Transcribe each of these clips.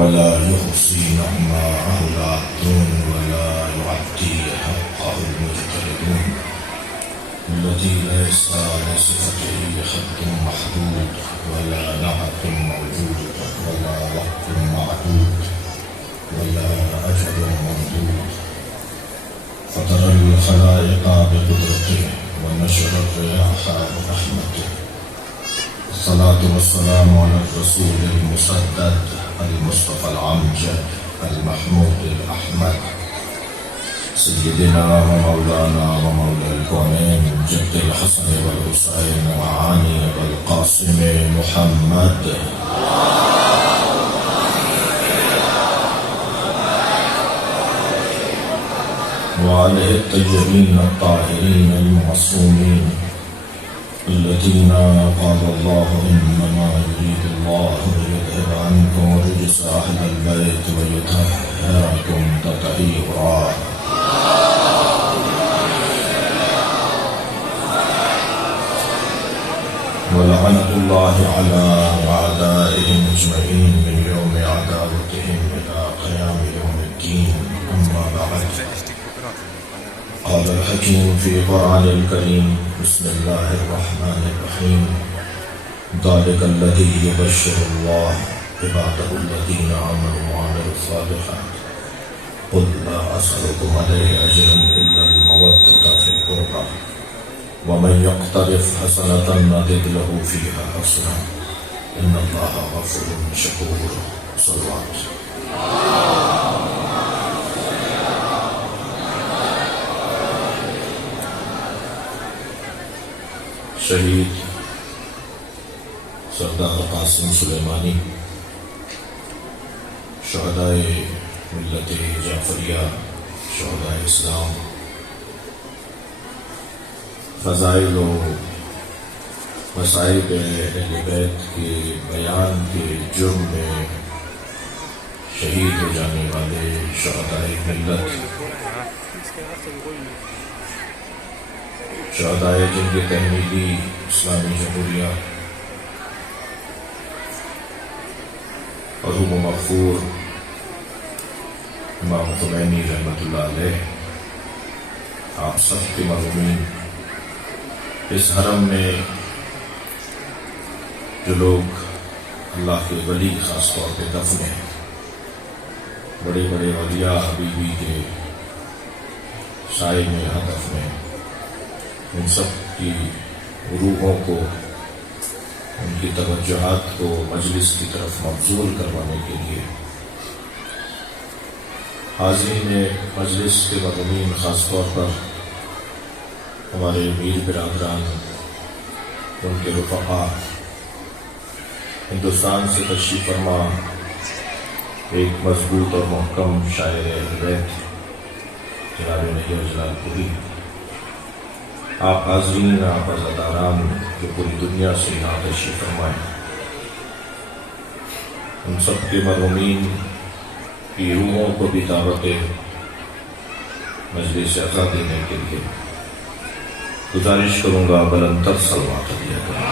ولا يحصي نعماءه العابدون ولا يعدي حقه المجتهدون الذي ليس لصفته خط محدود ولا نعت موجود ولا وقت معدود ولا أجل ممدود فطر الخلائق بقدرته ونشر الرياح برحمته. الصلاة والسلام على الرسول المسدد المصطفى العمجد المحمود الأحمد سيدنا ومولانا ومولى الكونين جد الحسن والحسين وعلي والقاسم محمد وعليه الطيبين الطاهرين المعصومين الذين قال الله إنما يريد الله ليذهب عنكم رجس أهل البيت ويطهركم تطهيرا. ولعنة الله على أعدائهم أجمعين من يوم عداوتهم إلى قيام يوم الدين. أما بعد، قال الحكيم في قرآن الكريم: بسم الله الرحمن الرحيم. ذلك الذي يبشر الله عباده الذين آمنوا وعملوا الصالحات قل لا أسألكم عليه أجرا إلا المودة في القربى ومن يقترف حسنة نزد له فيها حسنة إن الله غفور شكور. صلوات. شہید سردار قاسم سلیمانی شہدائے ملت جعفریہ، شہدائے اسلام، فضائل و مصائب اہل بیت کے بیان کے جرم میں شہید ہو جانے والے شہدائے ملت، شہدائے جنگ تحمیلی اسلامی جمہوریہ، مرحوم مغفور امام خمینی رحمۃ اللہ علیہ، آپ سب کے مرحومین، اس حرم میں جو لوگ اللہ کے ولی خاص طور پہ دفن ہیں، بڑے بڑے اولیاء حبیبی کے سائے میں یہاں دفن ہیں، ان سب کی روحوں کو، ان کی توجہات کو مجلس کی طرف مبذول کروانے کے لیے حاضرین مجلس کے مرحومین، خاص طور پر ہمارے میر برادران، ان کے رفقا، ہندوستان سے تشریف فرما ایک مضبوط اور محکم شاعر اہل بیت جناب نیّر جلال پوری، آپ حاضرین، آپ عزاداران جو پوری دنیا سے یہاں تشریف فرمائیں، ان سب کے مرحومین کی روحوں کو بھی دعوت مجلس عزا دینے کے لیے گزارش کروں گا بلند تر صلوات دیا کریں۔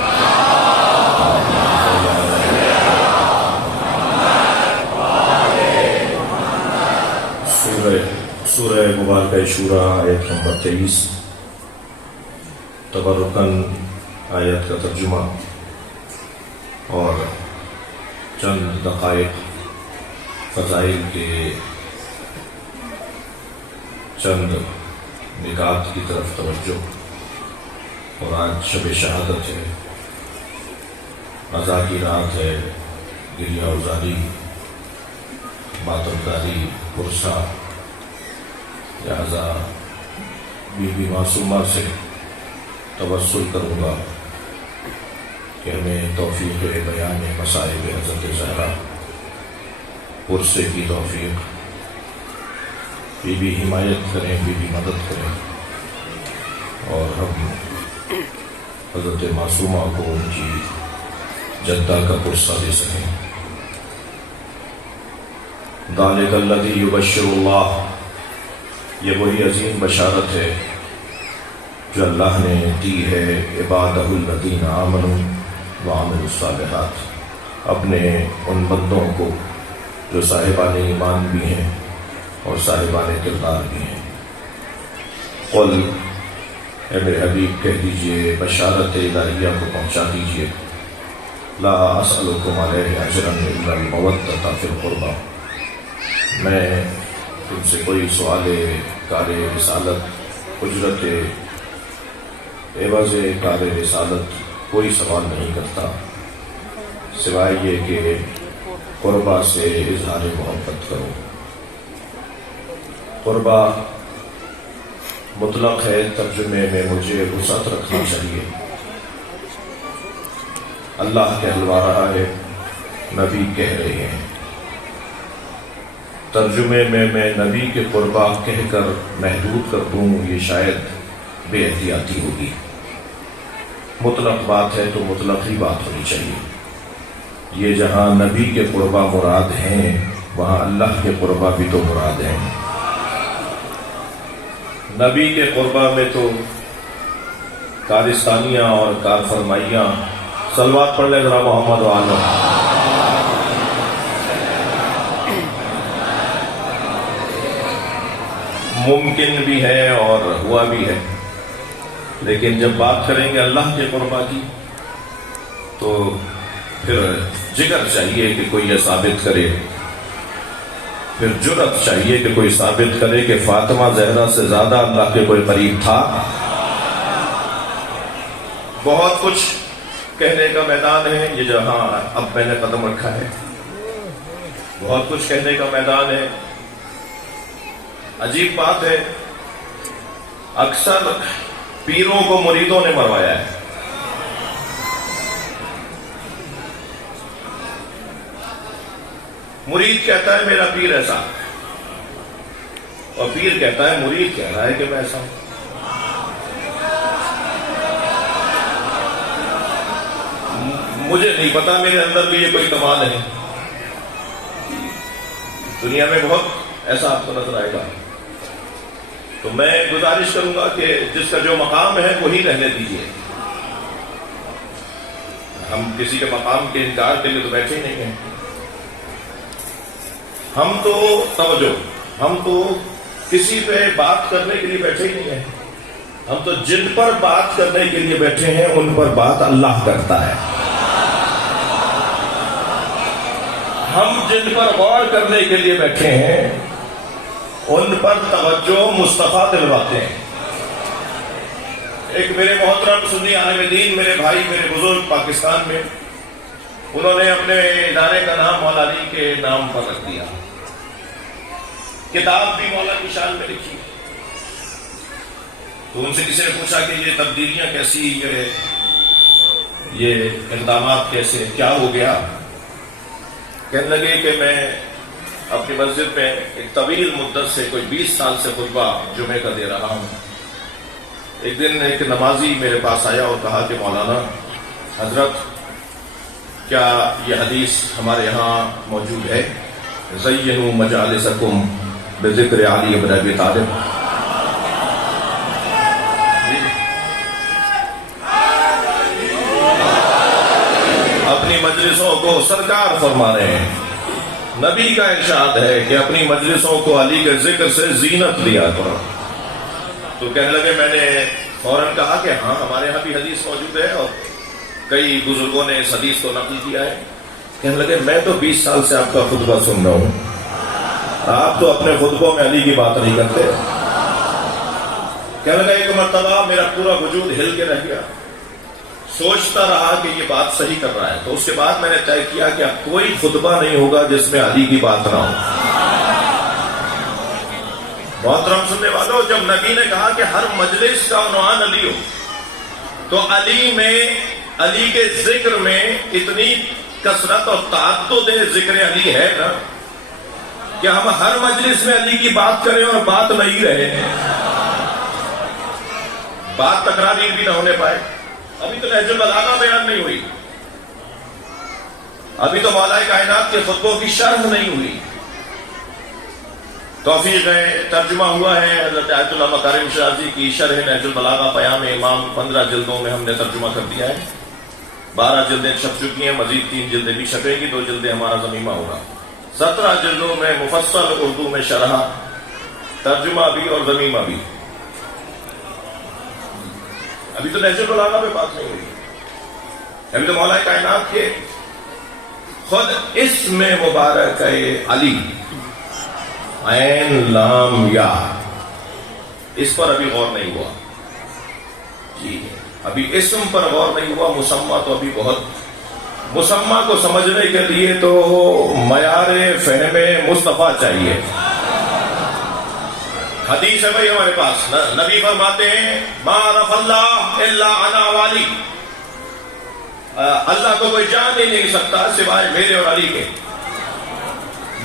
سورہ مبارکہ شورى آیت نمبر 23، تبرکاً آیت کا ترجمہ اور چند دقائق فضائل کے چند نکات کی طرف توجہ۔ اور آج شب شہادت ہے، عزا کی رات ہے، گریہ ازاری، ماتمداری، پرسہ، لہذا بی بی معصومہ سے توسل کروں گا کہ ہمیں توفیق بیان مصائب حضرت زہرا، پرسے کی توفیق، بی بی حمایت کریں، بی بی مدد کریں، اور ہم حضرت معصومہ کو ان کی جدہ کا پرسہ دے سکیں۔ ذالک الذی یبشر اللہ، یہ وہی عظیم بشارت ہے جو اللہ نے دی ہے عبادہ الذین آمنوا وعملوا الصالحات، اپنے ان بندوں کو جو صاحبان ایمان بھی ہیں اور صاحبان کردار بھی ہیں۔ قل، اے میرے حبیب کہہ دیجئے، بشارت الہیہ کو پہنچا دیجئے، لا اسألکم علیہ اجرا الا المودۃ فی القربى، میں تم سے کوئی سوال کار رسالت، اجرت عوض کار رسالت کوئی سوال نہیں کرتا، سوائے یہ کہ قربہ سے اظہار محبت کرو۔ قربہ مطلق ہے، ترجمے میں مجھے وسعت رکھنا چاہیے۔ اللہ کہلوا رہا ہے، نبی کہہ رہے ہیں، ترجمے میں نبی کے قربہ کہہ کر محدود کر دوں یہ شاید بے احتیاطی ہوگی۔ مطلق بات ہے تو مطلق ہی بات ہونی چاہیے۔ یہ جہاں نبی کے قربہ مراد ہیں، وہاں اللہ کے قربہ بھی تو مراد ہیں۔ نبی کے قربہ میں تو کارستانیاں اور کار فرمائیاں، صلوات پڑھ لیں ذرا محمد وآلہ، ممکن بھی ہے اور ہوا بھی ہے، لیکن جب بات کریں گے اللہ کے قربہ کی تو پھر جگر چاہیے کہ کوئی یہ ثابت کرے، پھر جرأت چاہیے کہ کوئی ثابت کرے کہ فاطمہ زہرا سے زیادہ اللہ کے کوئی قریب تھا۔ بہت کچھ کہنے کا میدان ہے، یہ جہاں اب میں نے قدم رکھا ہے، بہت کچھ کہنے کا میدان ہے۔ عجیب بات ہے، اکثر پیروں کو مریدوں نے مروایا ہے۔ مرید کہتا ہے میرا پیر ایسا، اور پیر کہتا ہے مرید کہہ رہا ہے کہ میں ایسا ہوں۔ مجھے نہیں پتا، میرے اندر بھی یہ کوئی کمال ہے۔ دنیا میں بہت ایسا آپ کو نظر آئے گا، تو میں گزارش کروں گا کہ جس کا جو مقام ہے وہی رہنے دیجیے۔ ہم کسی کے مقام کے انکار کے لیے تو بیٹھے ہی نہیں ہیں۔ ہم تو توجہ، ہم تو کسی پہ بات کرنے کے لیے بیٹھے ہی نہیں ہیں، ہم تو جن پر بات کرنے کے لیے بیٹھے ہیں ان پر بات اللہ کرتا ہے۔ ہم جن پر غور کرنے کے لیے بیٹھے ہیں ان پر توجہ مصطفیٰ دلواتے ہیں۔ ایک میرے محترم سنی عالم دین، میرے بھائی، میرے بزرگ پاکستان میں، انہوں نے اپنے ادارے کا نام مولا علی کے نام پر رکھ دیا، کتاب بھی مولا کی شان میں لکھی۔ تو ان سے کسی نے پوچھا کہ یہ تبدیلیاں کیسی، یہ اقدامات کیسے، کیا ہو گیا؟ کہنے لگے کہ میں اپنی مسجد میں ایک طویل مدت سے، کوئی 20 سال سے خطبہ جمعے کا دے رہا ہوں۔ ایک دن ایک نمازی میرے پاس آیا اور کہا کہ مولانا حضرت، کیا یہ حدیث ہمارے یہاں موجود ہے، زینوا مجالسکم بذکر علی بن ابی طالب؟ اپنی مجلسوں کو سرکار فرما رہے ہیں، نبی کا ارشاد ہے کہ اپنی مجلسوں کو علی کے ذکر سے زینت دیا کرو۔ تو کہنے لگے، میں نے فوراً کہا کہ ہاں ہمارے یہاں بھی حدیث موجود ہے اور کئی بزرگوں نے اس حدیث کو نقل کیا ہے۔ کہنے لگے، میں تو 20 سال سے آپ کا خطبہ سن رہا ہوں، آپ تو اپنے خطبوں میں علی کی بات نہیں کرتے۔ کہنے لگا، ایک مرتبہ میرا پورا وجود ہل کے رہ گیا، سوچتا رہا کہ یہ بات صحیح کر رہا ہے۔ تو اس کے بعد میں نے طے کیا کہ اب کوئی خطبہ نہیں ہوگا جس میں علی کی بات نہ ہو۔ محترم سننے والوں، جب نبی نے کہا کہ ہر مجلس کا عنوان علی ہو، تو علی میں، علی کے ذکر میں اتنی کثرت اور تعدد ذکر علی ہے نا کہ ہم ہر مجلس میں علی کی بات کریں اور بات نہیں رہے، بات تکراری بھی نہ ہونے پائے۔ ابھی تو نہج البلاغہ بیان نہیں ہوئی، ابھی تو مولا کائنات کے خطبوں کی شرح نہیں ہوئی۔ توفیق ہے، ترجمہ ہوا ہے حضرت آیت اللہ مکارم شرازی کی شرح نہج البلاغہ پیام امام، 15 جلدوں میں ہم نے ترجمہ کر دیا ہے۔ 12 جلدیں چھپ چکی ہیں، مزید 3 جلدیں بھی چھپے گی، 2 جلدیں ہمارا ضمیمہ ہوگا۔ 17 جلدوں میں مفصل اردو میں شرح، ترجمہ بھی اور ضمیمہ بھی. ابھی تو نہج البلاغہ پہ بات نہیں ہوئی، ابھی تو مولا کائنات کے خود اسم مبارک علی عین لام یا، اس پر ابھی غور نہیں ہوا. جی ابھی اسم پر غور نہیں ہوا. مسمہ تو ابھی بہت، مسمہ کو سمجھنے کے لیے تو معیار فہم مصطفیٰ چاہیے. حدیث ہے بھائی ہمارے پاس، نبی فرماتے ہیں ما عرف اللہ الا انا والی، اللہ کو کوئی جان ہی نہیں سکتا سوائے میرے اور علی کے.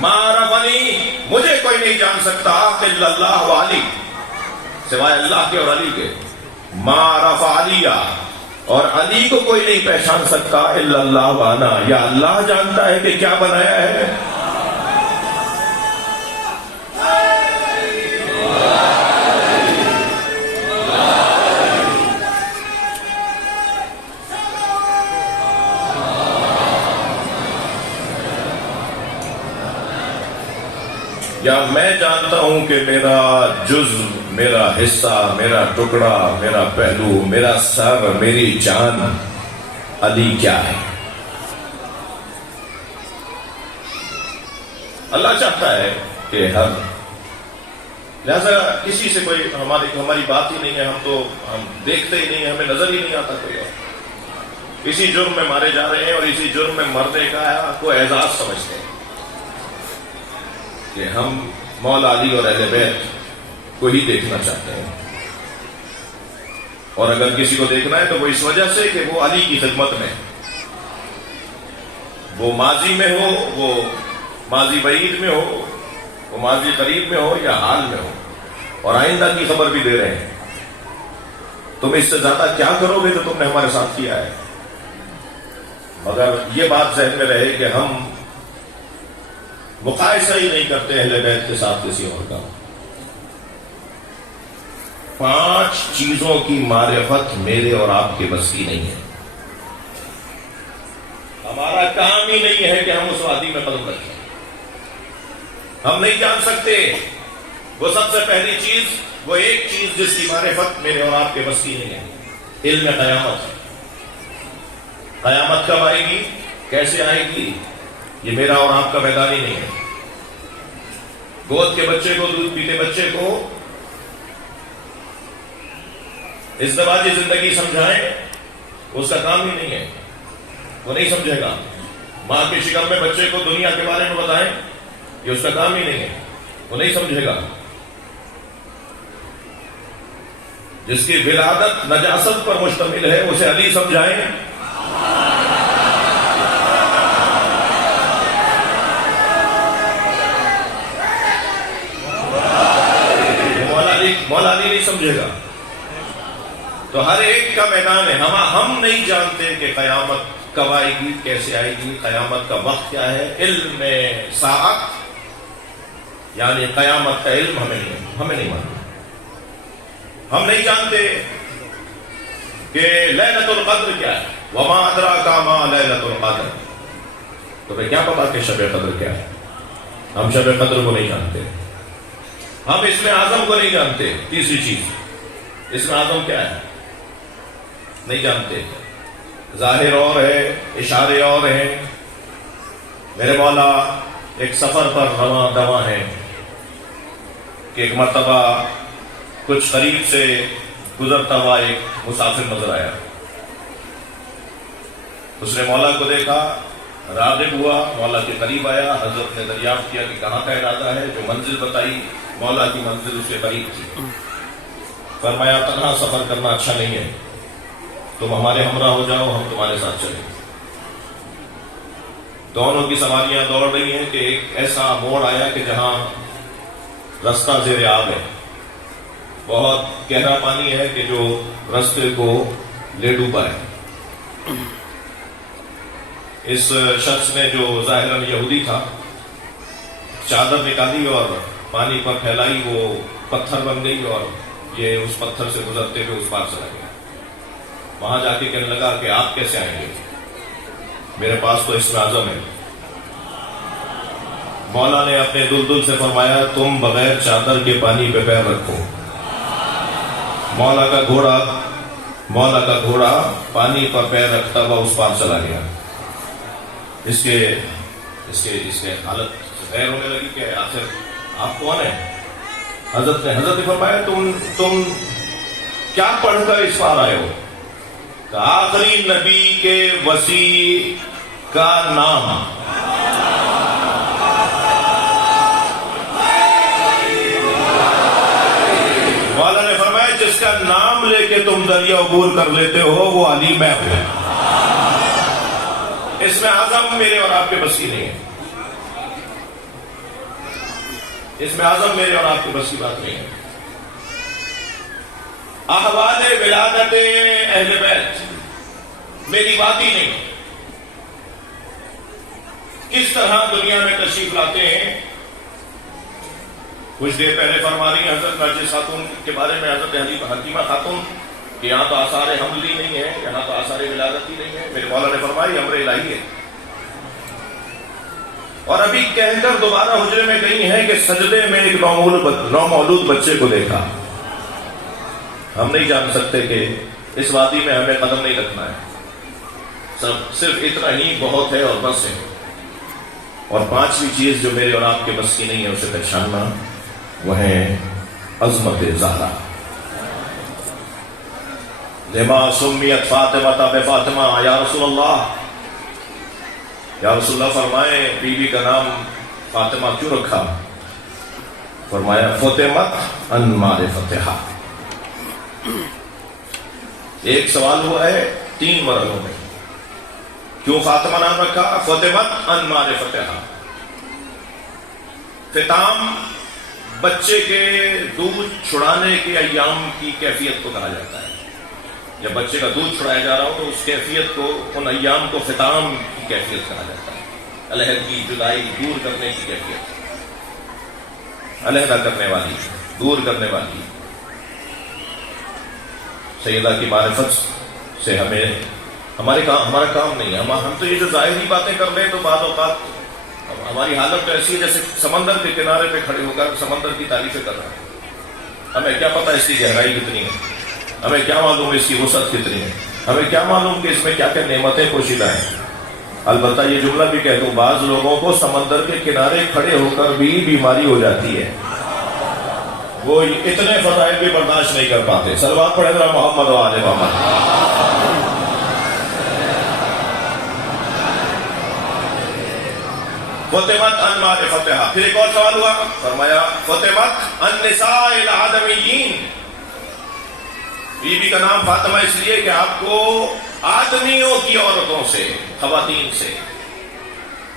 ما عرفنی، مجھے کوئی نہیں جان سکتا الا اللہ والی، سوائے اللہ کے اور علی کے. ما عرف علیہ، اور علی کو کوئی نہیں پہچان سکتا الا اللہ وانا، یا اللہ جانتا ہے کہ کیا بنایا ہے. یا میں جانتا ہوں کہ میرا جزء، میرا حصہ، میرا ٹکڑا، میرا پہلو، میرا سر، میری جان علی کیا ہے. اللہ چاہتا ہے کہ لہذا کسی سے کوئی ہماری بات ہی نہیں ہے، ہم دیکھتے ہی نہیں ہیں، ہمیں نظر ہی نہیں آتا کوئی اور. اسی جرم میں مارے جا رہے ہیں اور اسی جرم میں مرنے کا کو اعزاز سمجھتے ہیں کہ ہم مولا علی اور اہل بیت کو ہی دیکھنا چاہتے ہیں. اور اگر کسی کو دیکھنا ہے تو وہ اس وجہ سے کہ وہ علی کی خدمت میں، وہ ماضی میں ہو، وہ ماضی بعید میں ہو، وہ ماضی قریب میں ہو یا حال میں ہو، اور آئندہ کی خبر بھی دے رہے ہیں. تم اس سے زیادہ کیا کرو گے جو تم نے ہمارے ساتھ کیا ہے. مگر یہ بات ذہن میں رہے کہ ہم مقایسہ ہی نہیں کرتے اہل بیت کے ساتھ کسی اور کا. 5 چیزوں کی معرفت میرے اور آپ کے بس کی نہیں ہے. ہمارا کام ہی نہیں ہے کہ ہم اس وادی میں قدم رکھیں. ہم نہیں جان سکتے. وہ سب سے پہلی چیز، وہ ایک چیز جس کی معرفت میرے اور آپ کے بس کی نہیں ہے، علم قیامت. قیامت کب آئے گی، کیسے آئے گی، یہ میرا اور آپ کا میدان ہی نہیں ہے. گود کے بچے کو، دودھ پیتے بچے کو ازدواجی زندگی سمجھائیں، اس کا کام ہی نہیں ہے، وہ نہیں سمجھے گا. ماں کی شکم میں بچے کو دنیا کے بارے میں بتائیں، یہ اس کا کام ہی نہیں ہے، وہ نہیں سمجھے گا. جس کی ولادت نجاست پر مشتمل ہے اسے علی سمجھائیں. مولا علی نہیں سمجھے گا. تو ہر ایک کا میدان ہے. ہم نہیں جانتے کہ قیامت کب آئے گی، کیسے آئے گی، قیامت کا وقت کیا ہے. علم ساعت یعنی قیامت کا علم ہمیں نہیں معلوم. ہم نہیں جانتے کہ لیلۃ القدر کیا ہے. وما ادراک ما لیلۃ القدر، تو کیا پتا کہ شب قدر کیا ہے. ہم شب قدر کو نہیں جانتے. ہم اسم اعظم کو نہیں جانتے. تیسری چیز، اسم اعظم کیا ہے نہیں جانتے. ظاہر اور ہے، اشارے اور ہیں. میرے مولا ایک سفر پر رواں دواں ہیں کہ ایک مرتبہ کچھ قریب سے گزرتا ہوا ایک مسافر نظر آیا. اس نے مولا کو دیکھا، راغب ہوا، مولا کے قریب آیا. حضرت نے دریافت کیا کہ کہاں کا ارادہ ہے. جو منزل بتائی، مولا کی منزل اس کے قریب تھی. فرمایا تنہا سفر کرنا اچھا نہیں ہے، تم ہمارے ہمراہ ہو جاؤ، ہم تمہارے ساتھ چلیں. دونوں کی سواریاں دوڑ رہی ہیں کہ ایک ایسا موڑ آیا کہ جہاں رستہ زیر آب ہے. بہت گہرا پانی ہے کہ جو رستے کو لے ڈوبا ہے. اس شخص نے جو ظاہراً یہودی تھا، چادر نکالی اور پانی پر پھیلائی، وہ پتھر بن گئی اور یہ اس پتھر سے گزرتے ہوئے اس پار چلا گیا. وہاں جا کے کہنے لگا کہ آپ کیسے آئیں گے، میرے پاس تو اسم اعظم ہے. مولا نے اپنے دلدل سے فرمایا تم بغیر چادر کے پانی پہ پیر رکھو. مولا کا گھوڑا پانی پر پیر رکھتا ہوا اس پار چلا گیا. اس کے حالت غیر ہونے لگی کہ آخر آپ کون ہیں؟ حضرت نے فرمایا تم کیا پڑھ کر اس پار آئے ہو؟ کہ آخری نبی کے وسیع کا نام. مولا نے فرمایا جس کا نام لے کے تم دریا عبور کر لیتے ہو وہ علی میں ہوں. اس میں اعظم میرے اور آپ کے بس کی نہیں ہے. اس میں اعظم میرے اور آپ کے بس کی بات نہیں ہے. احوال ولادت اہل بیت میری بات ہی نہیں. کس طرح دنیا میں تشریف لاتے ہیں. کچھ دیر پہلے فرما رہی حضرت نرجس خاتون کے بارے میں حضرت حکیمہ خاتون کہ یہاں تو آثار حمل ہی نہیں ہے, یہاں تو آثار ولادت ہی نہیں ہے. میرے مولا نے فرمائی امر الہی ہے. اور ابھی کہہ کر دوبارہ حجرے میں گئی ہیں کہ سجدے میں ایک نومولود بچے کو دیکھا. ہم نہیں جان سکتے کہ اس وادی میں ہمیں قدم نہیں رکھنا ہے. صرف اتنا ہی بہت ہے اور بس ہے. اور پانچویں چیز جو میرے اور آپ کے بس کی نہیں ہے اسے پہچاننا وہ ہے عظمت زہرا. لما سمیت فاطمہ بفاطمہ یا رسول اللہ. یا رسول اللہ فرمائے بی بی کا نام فاطمہ کیوں رکھا؟ فرمایا فتمت ان معرفتہا. ایک سوال ہوا ہے 3 مرحلوں میں. کیوں فاطمہ نام رکھا؟ فتمت ان معرفتہا. فتام بچے کے دودھ چھڑانے کے ایام کی کیفیت کو کہا جاتا ہے. جب بچے کا دودھ چھڑایا جا رہا ہو تو اس کیفیت کو, ان ایام کو فتام کی کیفیت کہا جاتا ہے. علیحدگی, جدائی, دور کرنے کی کیفیت, علیحدہ کرنے والی, دور کرنے والی. سیدہ کی معرفت سے ہمارا کام نہیں ہے. ہم تو یہ جو ظاہری باتیں کر رہے ہیں تو بعض اوقات ہماری حالت تو ایسی ہے جیسے سمندر کے کنارے پہ کھڑے ہو کر سمندر کی تعریفیں کر رہے ہیں. ہمیں کیا پتہ اس کی گہرائی کتنی ہے, ہمیں کیا معلوم اس کی وسعت کتنی ہے, ہمیں کیا معلوم کہ اس میں کیا کیا نعمتیں پوشیدہ ہیں. البتہ یہ جملہ بھی کہہ دوں, بعض لوگوں کو سمندر کے کنارے کھڑے ہو کر بھی بیماری ہو جاتی ہے. وہ اتنے فضائل بھی برداشت نہیں کر پاتے. صلوات پڑھیں ذرا محمد و آل محمد. فتمت ان معرفتہا. پھر ایک اور سوال ہوا, فرمایا فتمت ان نساء الآدمیین. بی بی کا نام فاطمہ اس لیے کہ آپ کو آدمیوں کی عورتوں سے, خواتین سے,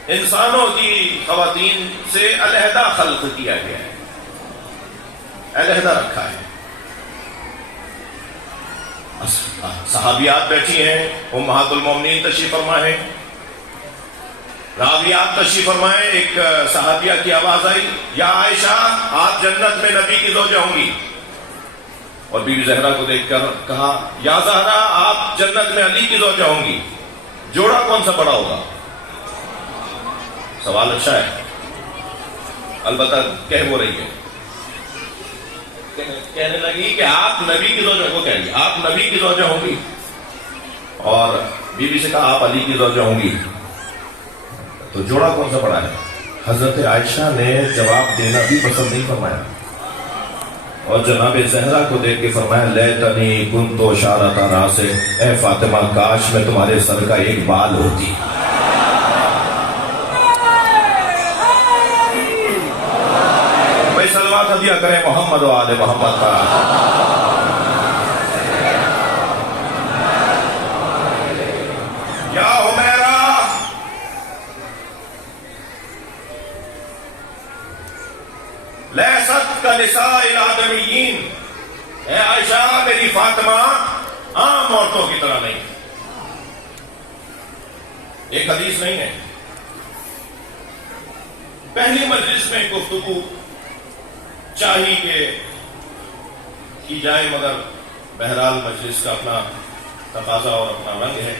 انسانوں کی خواتین سے علیحدہ خلق کیا گیا ہے, علیحدہ رکھا ہے. صحابیات بیٹھی ہیں, امہات المومنین تشریف فرما ہے, راویات تشریف فرمائے. ایک صحابیہ کی آواز آئی, یا عائشہ آپ جنت میں نبی کی زوجہ ہوں گی. اور بی بی زہرا کو دیکھ کر کہا, یا زہرا آپ جنت میں علی کی زوجہ ہوں گی. جوڑا کون سا بڑا ہوگا؟ سوال اچھا ہے, البتہ کہہ وہ رہی ہے, کہنے لگی کہ آپ نبی کی زوجہ کو کہہ گی, آپ نبی کی زوجہ ہوں گی. اور بی بی سے کہا آپ علی کی زوجہ ہوں گی. تو جوڑا کون سا بڑا ہے؟ حضرت عائشہ نے جواب دینا بھی پسند نہیں فرمایا, اور جناب زہرا کو دیکھ کے فرمایا لیتنی کنت شعرۃ راسہ. اے فاطمہ کاش میں تمہارے سر کا ایک بال ہوتی. بھائی صلوات ہدیہ کریں محمد و آل محمد کا. یا حمیرہ لیست کنساء الآدمیین. اے عائشہ میری فاطمہ عام عورتوں کی طرح نہیں. ایک حدیث نہیں ہے, پہلی مجلس میں گفتگو چاہیے کہ کی جائے, مگر بہرحال مجلس کا اپنا تقاضا اور اپنا رنگ ہے.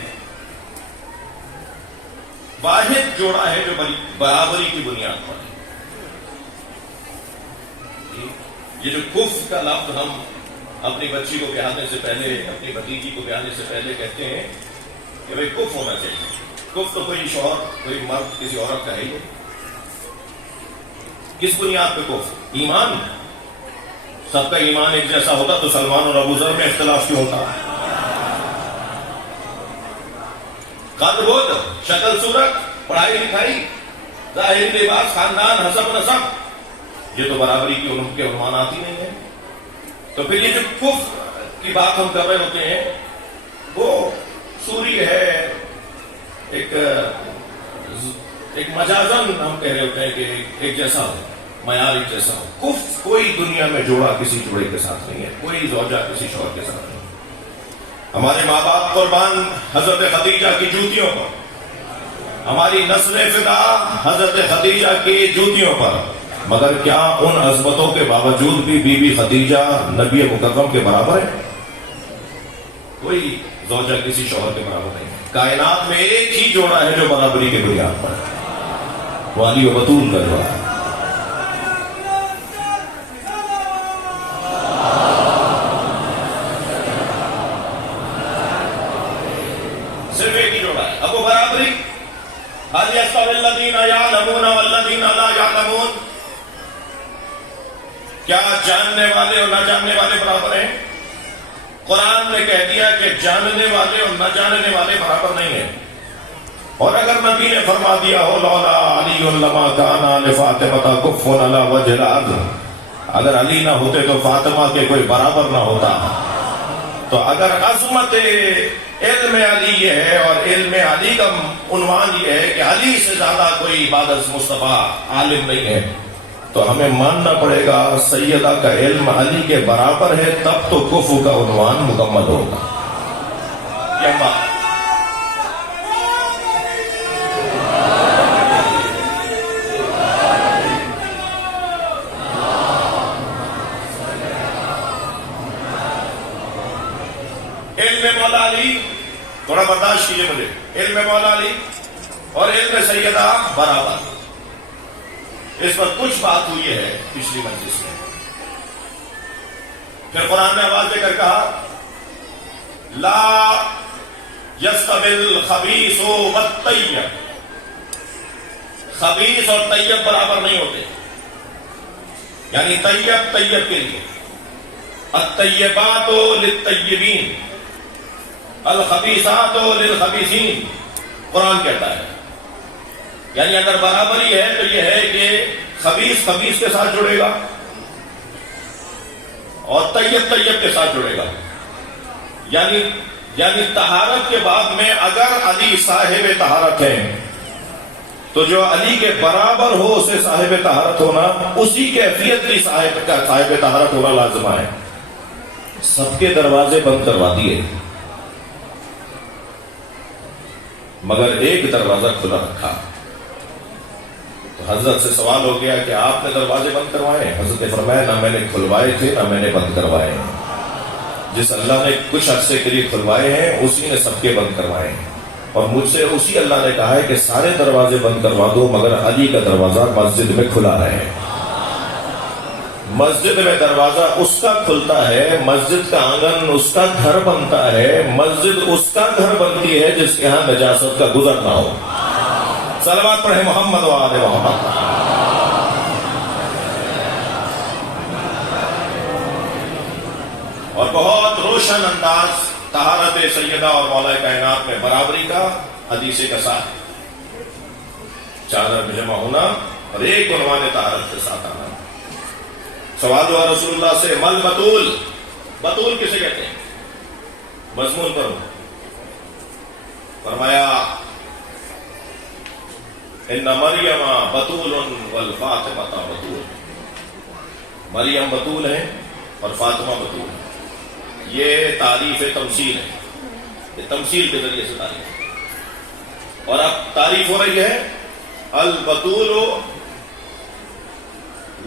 واحد جوڑا ہے جو برابری کی بنیاد پر ہے. یہ جو کف کا لفظ ہم اپنی بچی کو بیاہنے سے پہلے، اپنی بھتیجی کو بیاہنے سے پہلے کہتے ہیں کہ بھائی کف ہونا چاہیے. کف تو کوئی شوہر، کوئی مرد کسی عورت کا ہے ہی نہیں. کس بنیاد پہ کف؟ ایمان. سب کا ایمان ایک جیسا ہوتا تو سلمان اور ابو ذر میں اختلاف کیوں ہوتا؟ قد بود، شکل صورت، پڑھائی لکھائی، ظاہر لباس، خاندان، حسب نسب، یہ تو برابری کے عنوانات ہی نہیں ہیں. تو پھر یہ جو کفر کی بات ہم کر رہے ہوتے ہیں وہ سوری ہے، ایک مجازن ہم کہہ رہے ہوتے ہیں کہ ایک جیسا ہو، معیار ایک جیسا ہو. کفر کوئی دنیا میں جوڑا کسی جوڑے کے ساتھ نہیں ہے، کوئی زوجہ کسی شوہر کے ساتھ نہیں. ہمارے ماں باپ قربان حضرت خدیجہ کی جوتیوں پر، ہماری نسل فدا حضرت خدیجہ کی جوتیوں پر، مگر کیا ان عظمتوں کے باوجود بھی بی بی خدیجہ نبی مکرم کے برابر ہے؟ کوئی زوجہ کسی شوہر کے برابر نہیں ہے. کائنات میں ایک ہی جوڑا ہے جو برابری کے بنیاد پر ہے، وہ علی و بطول کا جوڑا ہے. صرف ایک ہی جوڑا ہے. اب وہ برابری هل يستوي الذين يعلمون والذين لا يعلمون؟ کیا جاننے والے اور نہ جاننے والے برابر ہیں؟ قرآن نے کہہ دیا کہ جاننے والے اور نہ جاننے والے برابر نہیں ہیں. اور اگر نبی نے فرما دیا ہو لولا علی لما کان لفاطمہ کف علی وجه الارض، اگر علی نہ ہوتے تو فاطمہ کے کوئی برابر نہ ہوتا. تو اگر عظمت علم علی یہ ہے اور علم علی کا عنوان یہ ہے کہ علی سے زیادہ کوئی عبادت مصطفیٰ عالم نہیں ہے، تو ہمیں ماننا پڑے گا سیدہ کا علم علی کے برابر ہے، تب تو کفر کا عنوان مکمل ہوگا. یہ بات علم مولا علی، تھوڑا برداشت کیجیے مجھے، علم مولا علی اور علم سیدہ برابر. اس پر کچھ بات ہوئی ہے پچھلی مجلس میں. پھر قرآن نے آواز دے کر کہا لا یستوی الخبیث والطیب، خبیث اور طیب برابر نہیں ہوتے. یعنی طیب طیب کے لیے، الطیبات للطیبین، الخبیثات للخبیثین، قرآن کہتا ہے. یعنی اگر برابری ہے تو یہ ہے کہ خبیث خبیث کے ساتھ جڑے گا اور طیب طیب کے ساتھ جڑے گا. یعنی طہارت کے بعد میں اگر علی صاحب طہارت ہے تو جو علی کے برابر ہو اسے صاحب طہارت ہونا، اسی کیفیت کی صاحب طہارت ہونا لازمہ ہے. سب کے دروازے بند کروا دیے مگر ایک دروازہ کھلا رکھا. تو حضرت سے سوال ہو گیا کہ آپ نے دروازے بند کروائے؟ حضرت نے فرمایا نہ میں نے کھلوائے تھے نہ میں نے بند کروائے ہیں. جس اللہ نے کچھ عرصے کے لیے کھلوائے ہیں اسی نے سب کے بند کروائے ہیں. اور مجھ سے اسی اللہ نے کہا ہے کہ سارے دروازے بند کروا دو مگر علی کا دروازہ مسجد میں کھلا رہے. مسجد میں دروازہ اس کا کھلتا ہے، مسجد کا آنگن اس کا گھر بنتا ہے، مسجد اس کا گھر بنتی ہے جس کے ہاں نجاست کا گزر نہ ہو. صلوات پڑھیں محمد و آل محمد. اور بہت روشن انداز طہارت سیدہ اور مولا کائنات میں برابری کا حدیث کا ساتھ، چادر میں جمع ہونا اور ایک عنوان طہارت کے ساتھ آنا. سوال ہوا رسول اللہ سے مل بطول، بطول کسے کہتے ہیں؟ مضمون پر فرمایا ان مریم بطول والفاطمہ بطول. مریم بطول ہے اور فاطمہ بطول ہے. یہ تعریف تمثیل ہے، یہ تمثیل کے ذریعے سے تعریف ہے. اور اب تعریف ہو رہی ہے البطول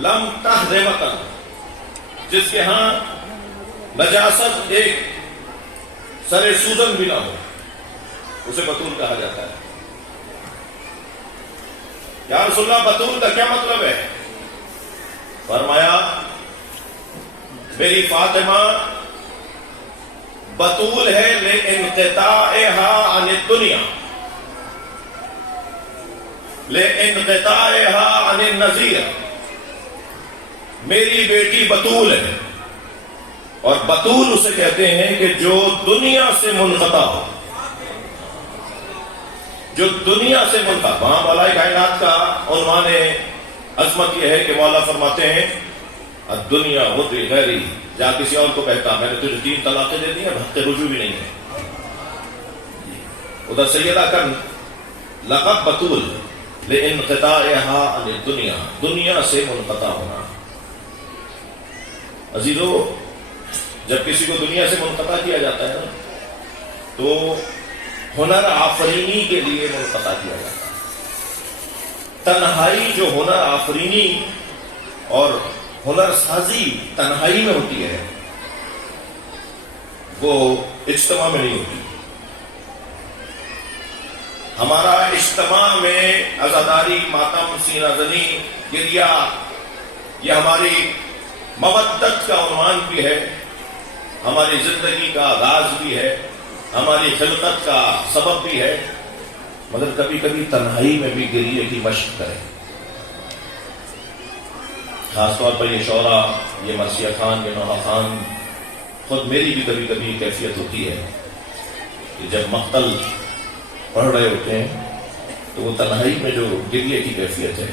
لم تحرمتن، جس کے ہاں نجاست ایک سر سوزن بھی نہ ہو اسے بطول کہا جاتا ہے. یا رسول اللہ بطول کا کیا مطلب ہے؟ فرمایا میری فاطمہ بطول ہے لانقطاعها عن الدنیا، لانقطاعها عن النظیر. میری بیٹی بطول ہے، اور بطول اسے کہتے ہیں کہ جو دنیا سے منقطع ہو، جو دنیا سے منقطع. وہاں مولا کائنات کا عنوان عظمت یہ ہے کہ مولا فرماتے ہیں الدنیا غدری غیری، جہاں کسی اور کو کہتا میں نے تجھے 3 طلاقیں دے دی ہیں، بھگت رجوع بھی نہیں ہے. ادھر سیدہ کا لقب بطول لانقطاعها عن الدنیا، دنیا سے منقطع ہونا. عزیزو، جب کسی کو دنیا سے منقطع کیا جاتا ہے تو ہنر آفرینی کے لیے منقطع کیا جاتا ہے. تنہائی جو ہنر آفرینی اور ہنر سازی تنہائی میں ہوتی ہے، وہ اجتماع میں نہیں ہوتی. ہمارا اجتماع میں عزاداری، ماتم، سینہ زنی، گریہ، یہ ہماری مودت کا عنوان بھی ہے، ہماری زندگی کا آغاز بھی ہے، ہماری خلقت کا سبب بھی ہے. مگر کبھی کبھی تنہائی میں بھی گریہ کی مشق کریں. خاص طور پر یہ شعرا، یہ مرثیہ خان، یہ نوحہ خان، خود میری بھی کبھی کبھی کیفیت ہوتی ہے کہ جب مقتل پڑھ رہے ہوتے ہیں تو وہ تنہائی میں جو گریہ کی کیفیت ہے،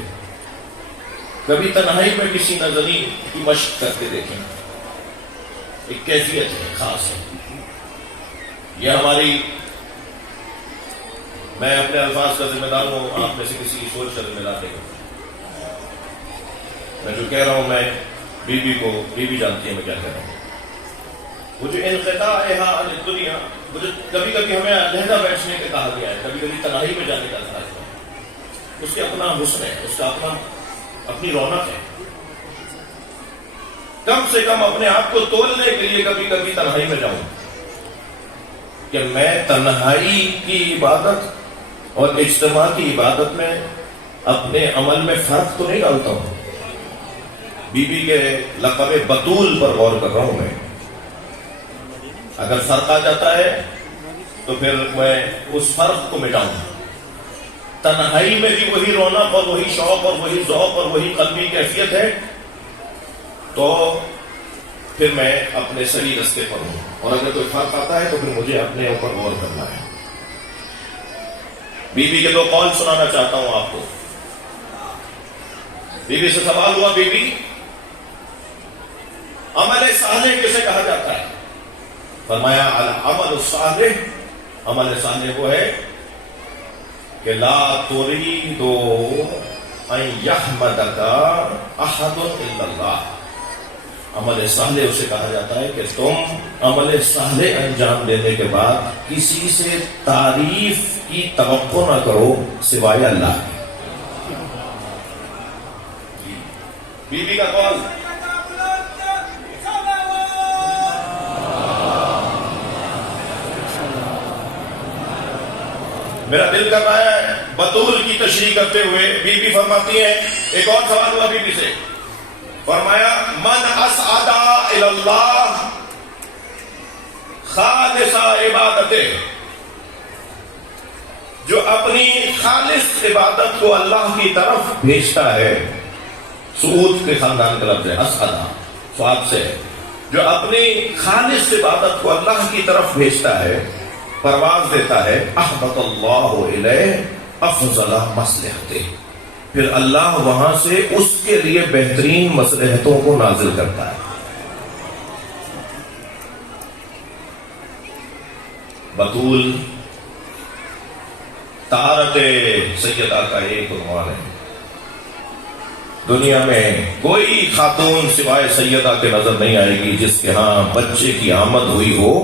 کبھی تنہائی میں کسی نظری کی مشق کر کے دیکھیں. ایک کیفیت ہے، خاص ہے. یہ ہماری، میں اپنے الفاظ کا ذمہ دار ہوں، آپ میں سے کسی کی سوچ کا ذمہ دار نہیں ہوں. میں جو کہہ رہا ہوں، میں بیوی جانتی ہے میں کیا کہہ رہا ہوں. وہ جو انقطاعها عن الدنیا، وہ جو کبھی کبھی ہمیں علیحدہ بیٹھنے کے کہا گیا ہے، کبھی کبھی تنہائی میں جانے کا کہا گیا ہے، اس کے اپنا حسن ہے، اس کا اپنی رونق ہے. کم سے کم اپنے آپ کو تولنے کے لیے کبھی کبھی تنہائی میں جاؤں کہ میں تنہائی کی عبادت اور اجتماع کی عبادت میں اپنے عمل میں فرق تو نہیں ڈالتا ہوں. بیوی کے لقب بطول پر غور کر رہا ہوں میں. اگر فرق آ جاتا ہے تو پھر میں اس فرق کو مٹاؤں. تنہائی میں بھی وہی رونق اور وہی شوق اور وہی ذوق اور وہی قلبی کیفیت ہے تو پھر میں اپنے صحیح رستے پر ہوں. اور اگر کوئی فرق آتا ہے تو پھر مجھے اپنے اوپر غور کرنا ہے. بیوی کے 2 قول سنانا چاہتا ہوں آپ کو. بیوی سے سوال ہوا، بیوی عمل صالح کسے کہا جاتا ہے؟ فرمایا العمل الصالح، عمل صالح وہ ہے کہ لا تريد ان يحمدك احد الا اللہ. عمل صالح اسے کہا جاتا ہے کہ تم عمل صالح انجام دینے کے بعد کسی سے تعریف کی توقع نہ کرو سوائے اللہ کے. بیوی کا قول، میرا دل کر رہا ہے بطول کی تشریح کرتے ہوئے بیوی فرماتی ہے. ایک اور سوال ہوا بیوی سے، فرمایا من اسعد الی اللہ خالص عبادتہ، جو اپنی خالص عبادت کو اللہ کی طرف بھیجتا ہے. سعود کے خاندان کا لفظ ہے، اسعد سعاد سے، جو اپنی خالص عبادت کو اللہ کی طرف بھیجتا ہے، پرواز دیتا ہے، احبط اللہ الیہ افضل مصلحتہ، پھر اللہ وہاں سے اس کے لیے بہترین مصلحتوں کو نازل کرتا ہے. بطول طہارت سیدہ کا ایک عنوان ہے. دنیا میں کوئی خاتون سوائے سیدہ کے نظر نہیں آئے گی جس کے ہاں بچے کی آمد ہوئی ہو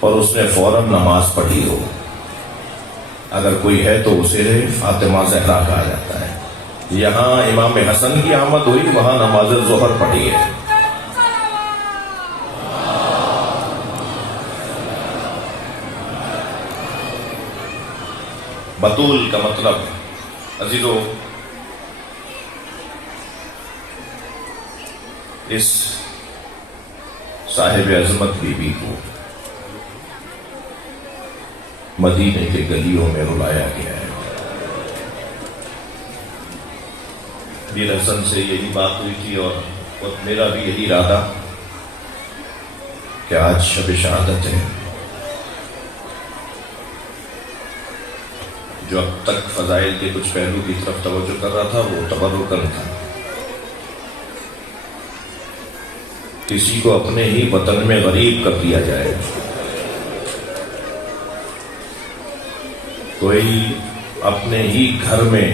اور اس نے فوراً نماز پڑھی ہو. اگر کوئی ہے تو اسے فاطمہ زہرا کہا جاتا ہے. یہاں امام حسن کی آمد ہوئی، وہاں نماز ظہر پڑھی ہے. بطول کا مطلب عزیزو اس صاحب عظمت بی بی کو مدینے کے گلیوں میں رلایا گیا ہے۔ میر حسن سے یہی بات ہوئی تھی اور میرا بھی یہی ارادہ کہ آج شب شہادت ہے۔ جو اب تک فضائل کے کچھ پہلو کی طرف توجہ کر رہا تھا وہ تبرکن تھا۔ کسی کو اپنے ہی وطن میں غریب کر دیا جائے، کوئی اپنے ہی گھر میں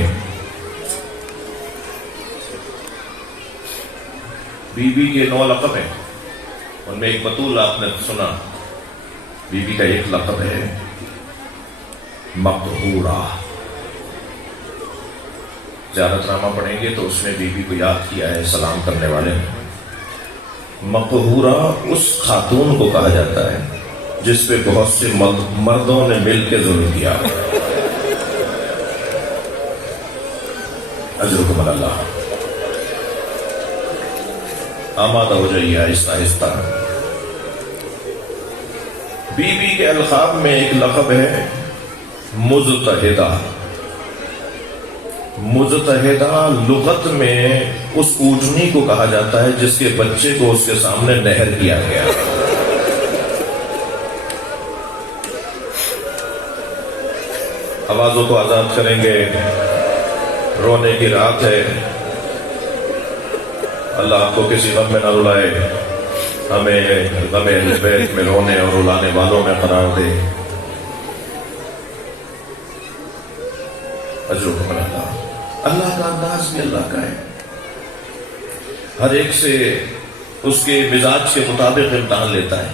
بی بی کے 9 لقب ہیں، ان میں ایک بطول آپ نے سنا، بی بی کا ایک لقب ہے مقہورہ۔ زیارت نامہ پڑھیں گے تو اس میں بی بی کو یاد کیا ہے سلام کرنے والے نے۔ مقہورہ اس خاتون کو کہا جاتا ہے جس پہ بہت سے مردوں نے مل کے ظلم کیا۔ اجرکم اللہ۔ آمادہ ہو جائیے آہستہ آہستہ۔ بی بی کے القاب میں ایک لقب ہے مجتہدہ۔ مجتہدہ لغت میں اس اونٹنی کو کہا جاتا ہے جس کے بچے کو اس کے سامنے نہر کیا گیا۔ آوازوں کو آزاد کریں گے، رونے کی رات ہے، اللہ آپ کو کسی غم میں نہ رلائے، ہمیں غم اہل بیت میں رونے اور رلانے والوں میں قرار دے۔ اجرکم اللہ۔ اللہ کا انداز بھی اللہ کا ہے، ہر ایک سے اس کے مزاج کے مطابق امتحان لیتا ہے۔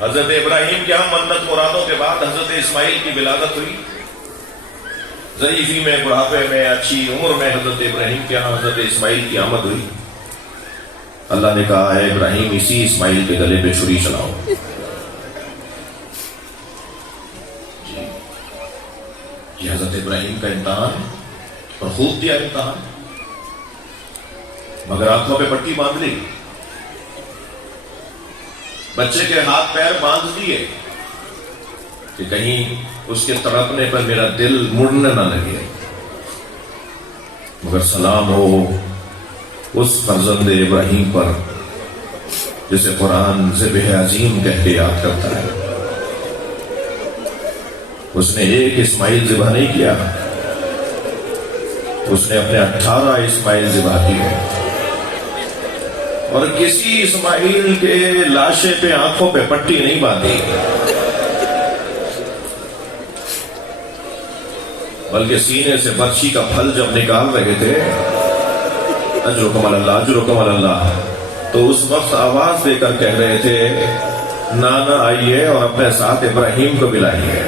حضرت ابراہیم کی منت مرادوں کے بعد حضرت اسماعیل کی ولادت ہوئی۔ ضعیفی میں، بڑھاپے میں، اچھی عمر میں حضرت ابراہیم کے ہاں حضرت اسماعیل کی آمد ہوئی۔ اللہ نے کہا ہے ابراہیم اسی اسماعیل کے گلے پہ چھری چلاؤ۔ یہ حضرت ابراہیم کا امتحان اور خوب دیا امتحان، مگر آنکھوں پہ پٹی باندھ لی، بچے کے ہاتھ پیر باندھ دیے کہ کہیں اس کے تڑپنے پر میرا دل مڑنے نہ لگے۔ مگر سلام ہو اس فرزند ابراہیم پر جسے قرآن ذبح عظیم کہہ کے یاد کرتا ہے۔ اس نے ایک اسماعیل ذبح نہیں کیا، اس نے اپنے 18 اسماعیل ذبح کیے، اور کسی اسماعیل کے لاشے پہ آنکھوں پہ پٹی نہیں باندھی، بلکہ سینے سے برچھی کا پھل جب نکال رہے تھے، اجرکم اللہ اجرکم اللہ، تو اس وقت آواز دے کر کہہ رہے تھے نانا آئیے اور اپنے ساتھ ابراہیم کو بلائیے،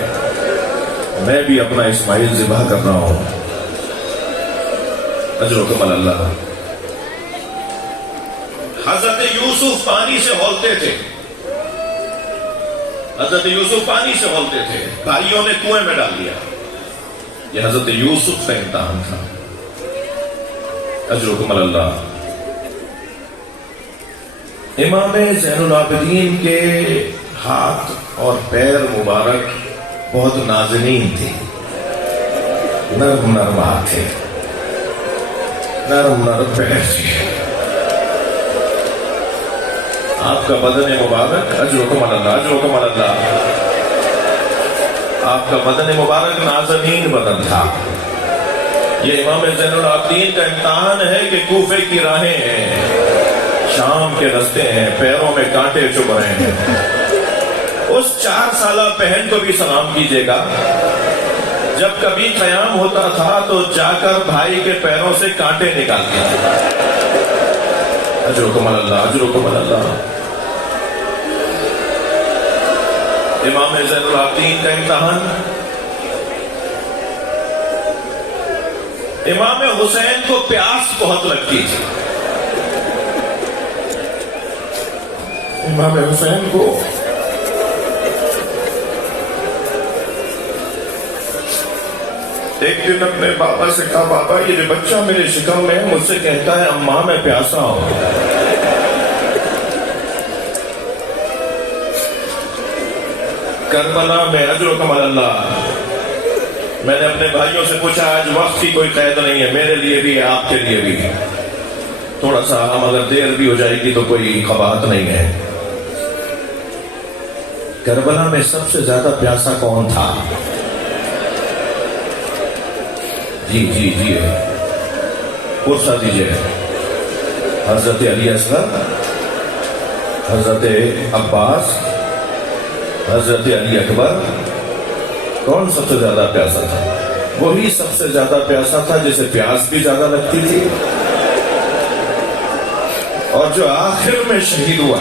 میں بھی اپنا اسماعیل ذبح کر رہا ہوں۔ اجرکم اللہ۔ حضرت یوسف پانی سے ہولتے تھے، حضرت یوسف پانی سے ہولتے تھے، بھائیوں نے کنویں میں ڈال دیا۔ یہ حضرت یوسف کا امتحان تھا۔ اجرکم اللہ۔ امام زین العابدین کے ہاتھ اور پیر مبارک بہت نازنین تھے، نرم نرم ہاتھ تھے، نرم نرم پیر تھے۔ آپ کا بدن مبارک اجرکم اللہ اجرکم اللہ، آپ کا بدن مبارک نازنین بدن تھا۔ یہ امام زین العابدین کا امتحان ہے کہ کوفے کی راہیں ہیں، شام کے رستے ہیں، پیروں میں کانٹے چبھ رہے ہیں۔ اس 4 سالہ بہن کو بھی سلام کیجیے گا، جب کبھی قیام ہوتا تھا تو جا کر بھائی کے پیروں سے کانٹے نکالتی تھی۔ اجرکم اللہ اجرکم اللہ۔ امام زین العابدین کا امتحان۔ امام حسین کو پیاس بہت لگتی تھی، امام حسین کو ایک دن اپنے بابا سے کہا بابا یہ بچہ میرے شکم میں مجھ سے کہتا ہے اماں میں پیاسا ہوں۔ کربلا میں اجرکم علی اللہ. میں نے اپنے بھائیوں سے پوچھا آج وقت کی کوئی قید نہیں ہے، میرے لیے بھی ہے، آپ کے لیے بھی. تھوڑا سا ہم اگر دیر بھی ہو جائے گی تو کوئی قباحت نہیں ہے. کربلا میں سب سے زیادہ پیاسا کون تھا؟ جی پرسہ دیجئے. حضرت علی اصغر، حضرت عباس، حضرت علی اکبر. کون سب سے زیادہ پیاسا تھا؟ وہی سب سے زیادہ پیاسا تھا جسے پیاس بھی زیادہ لگتی تھی اور جو آخر میں شہید ہوا.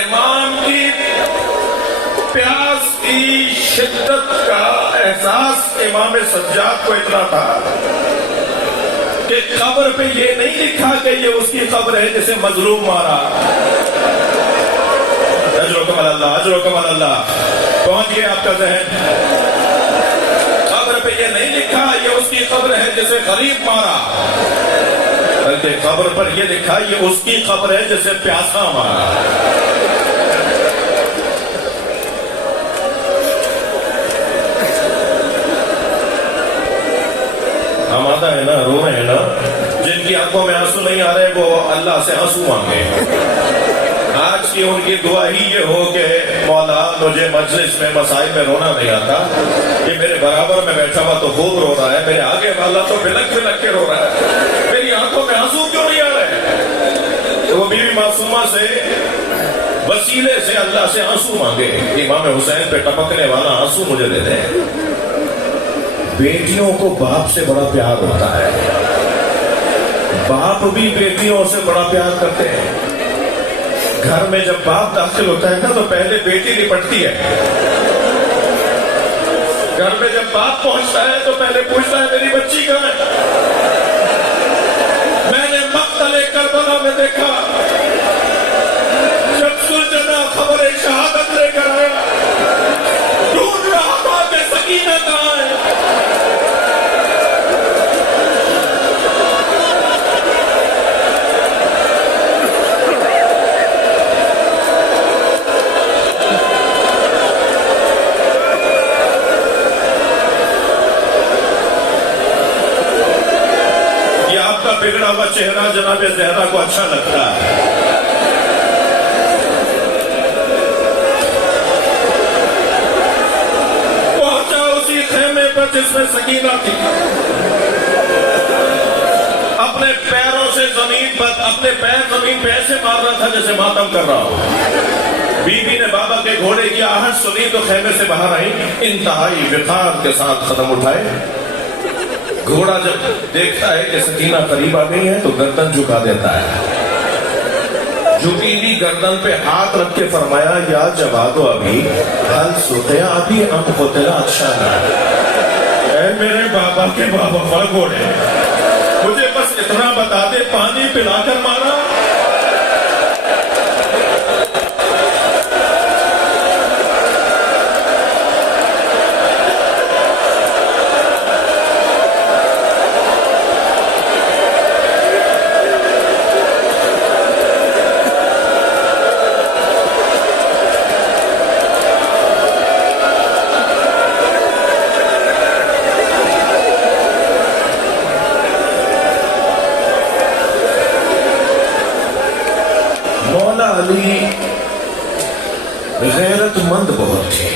امام کی پیاس کی شدت کا احساس امام سجاد کو اتنا تھا کہ قبر پہ یہ نہیں لکھا کہ یہ اس کی قبر ہے جسے مظلوم مارا. اجرکم علی اللہ، اجرکم علی اللہ. پہنچ گیا آپ کا ذہن؟ قبر پہ یہ نہیں لکھا یہ اس کی قبر ہے جسے غریب مارا، بلکہ قبر پر یہ لکھا یہ اس کی قبر ہے جسے پیاسا مارا. آمادہ ہے نا، رو رہے ہیں نا؟ جن کی آنکھوں میں آنسو نہیں آ رہے وہ اللہ سے آنسو مانگے. آج کی ان کی دعا ہی یہ ہو کہ مولا مجھے مجلس میں مسائل میں رونا نہیں آتا، یہ میرے برابر میں بیٹھا ہوا تو خوب رو رہا ہے، میرے آگے والا تو بلک بلک کے رو رہا ہے، میری آنکھوں میں آنسو کیوں نہیں آ رہے؟ تو وہ بیوی معصومہ سے وسیلے سے اللہ سے آنسو مانگے. امام حسین پہ ٹپکنے والا آنسو مجھے دے دیں. بیٹیوں کو باپ سے بڑا پیار ہوتا ہے، باپ بھی بیٹیوں سے بڑا پیار کرتے ہیں. گھر میں جب باپ داخل ہوتا ہے نا تو پہلے بیٹی لپٹتی ہے. گھر میں جب باپ پہنچتا ہے تو پہلے پوچھتا ہے میری بچی کہاں ہے. میں نے مقتل کربلا میں دیکھا جب سلجنا خبر شہادت لے کر آیا ڈھونڈ رہا تھا کہ سکینہ کہاں ہے. بگڑا ہوا چہرہ جناب زہرا کو اچھا لگتا ہے. پہنچا اسی خیمے پر جس میں سکینہ تھی، اپنے پیروں سے زمین پر، اپنے پیر زمین پہ ایسے مار رہا تھا جیسے ماتم کر رہا ہو. بیوی نے بابا کے گھوڑے کی آہٹ سنی تو خیمے سے باہر آئی، انتہائی وقار کے ساتھ قدم اٹھائے. گھوڑا جب دیکھتا ہے کہ سکینہ قریب آ گئی ہے تو گردن جھکا دیتا ہے. جھکی ہوئی گردن پہ ہاتھ رکھ کے فرمایا یا جوادو ابھی حل سقیا ابھی ام قتلا اچھانا. اے میرے بابا کے بابا گھوڑے، مجھے بس اتنا بتا دے پانی پلا کر مارا؟ علی غیرت مند بہت تھی.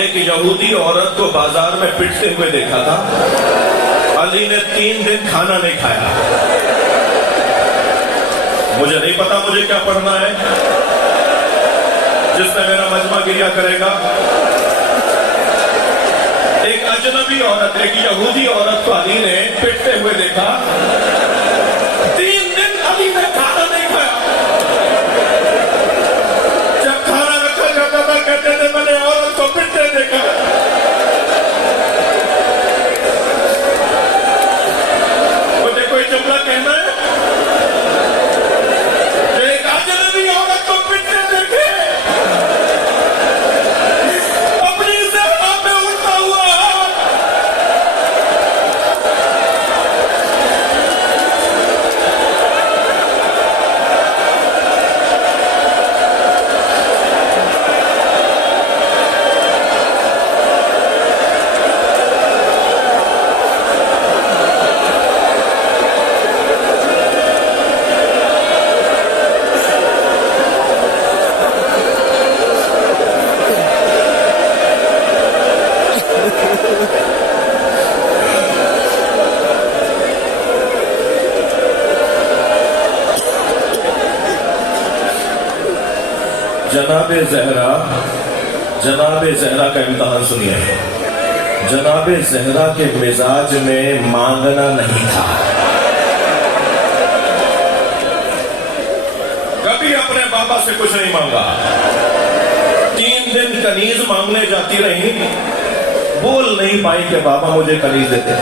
ایک یہودی عورت کو بازار میں پٹتے ہوئے دیکھا تھا. علی نے 3 دن کھانا نہیں کھایا. مجھے نہیں پتا مجھے کیا پڑھنا ہے جس میں میرا مجمع گریا کرے گا. ایک اجنبی عورت، ایک یہودی عورت کو علی نے پٹتے ہوئے دیکھا. 3 دن علی نے کھانا نہیں کھایا. جب کھانا رکھا جاتا تھا کہتے تھے میں نے عورت کو پٹتے دیکھا. مجھے کوئی جملہ کہنا ہے کہ ایک اجنبی عورت کو پٹتے دیکھے اپنی زہرا پہ اٹھتا ہوا جناب زہرا کا امتحان سنیے. جناب زہرا کے مزاج میں مانگنا نہیں تھا. کبھی اپنے بابا سے کچھ نہیں مانگا. 3 دن کنیز مانگنے جاتی رہی, بول نہیں پائی کہ بابا مجھے کنیز دیتے.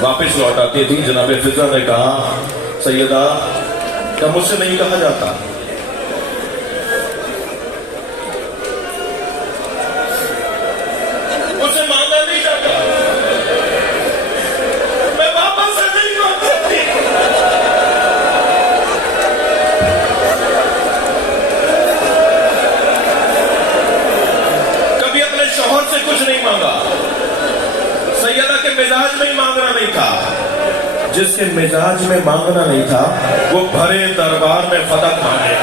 واپس لوٹ آتی تھی. جناب فضا نے کہا, سیدہ کیا مجھ سے نہیں کہا جاتا؟ مجھے مانگا نہیں جاتا, میں بابا سے نہیں مانگ سکتی. کبھی اپنے شوہر سے کچھ نہیں مانگا. سیدہ کے مزاج میں ہی مانگنا نہیں تھا. جس کے مزاج میں مانگنا نہیں تھا وہ بھرے دربار میں فتح مانگے.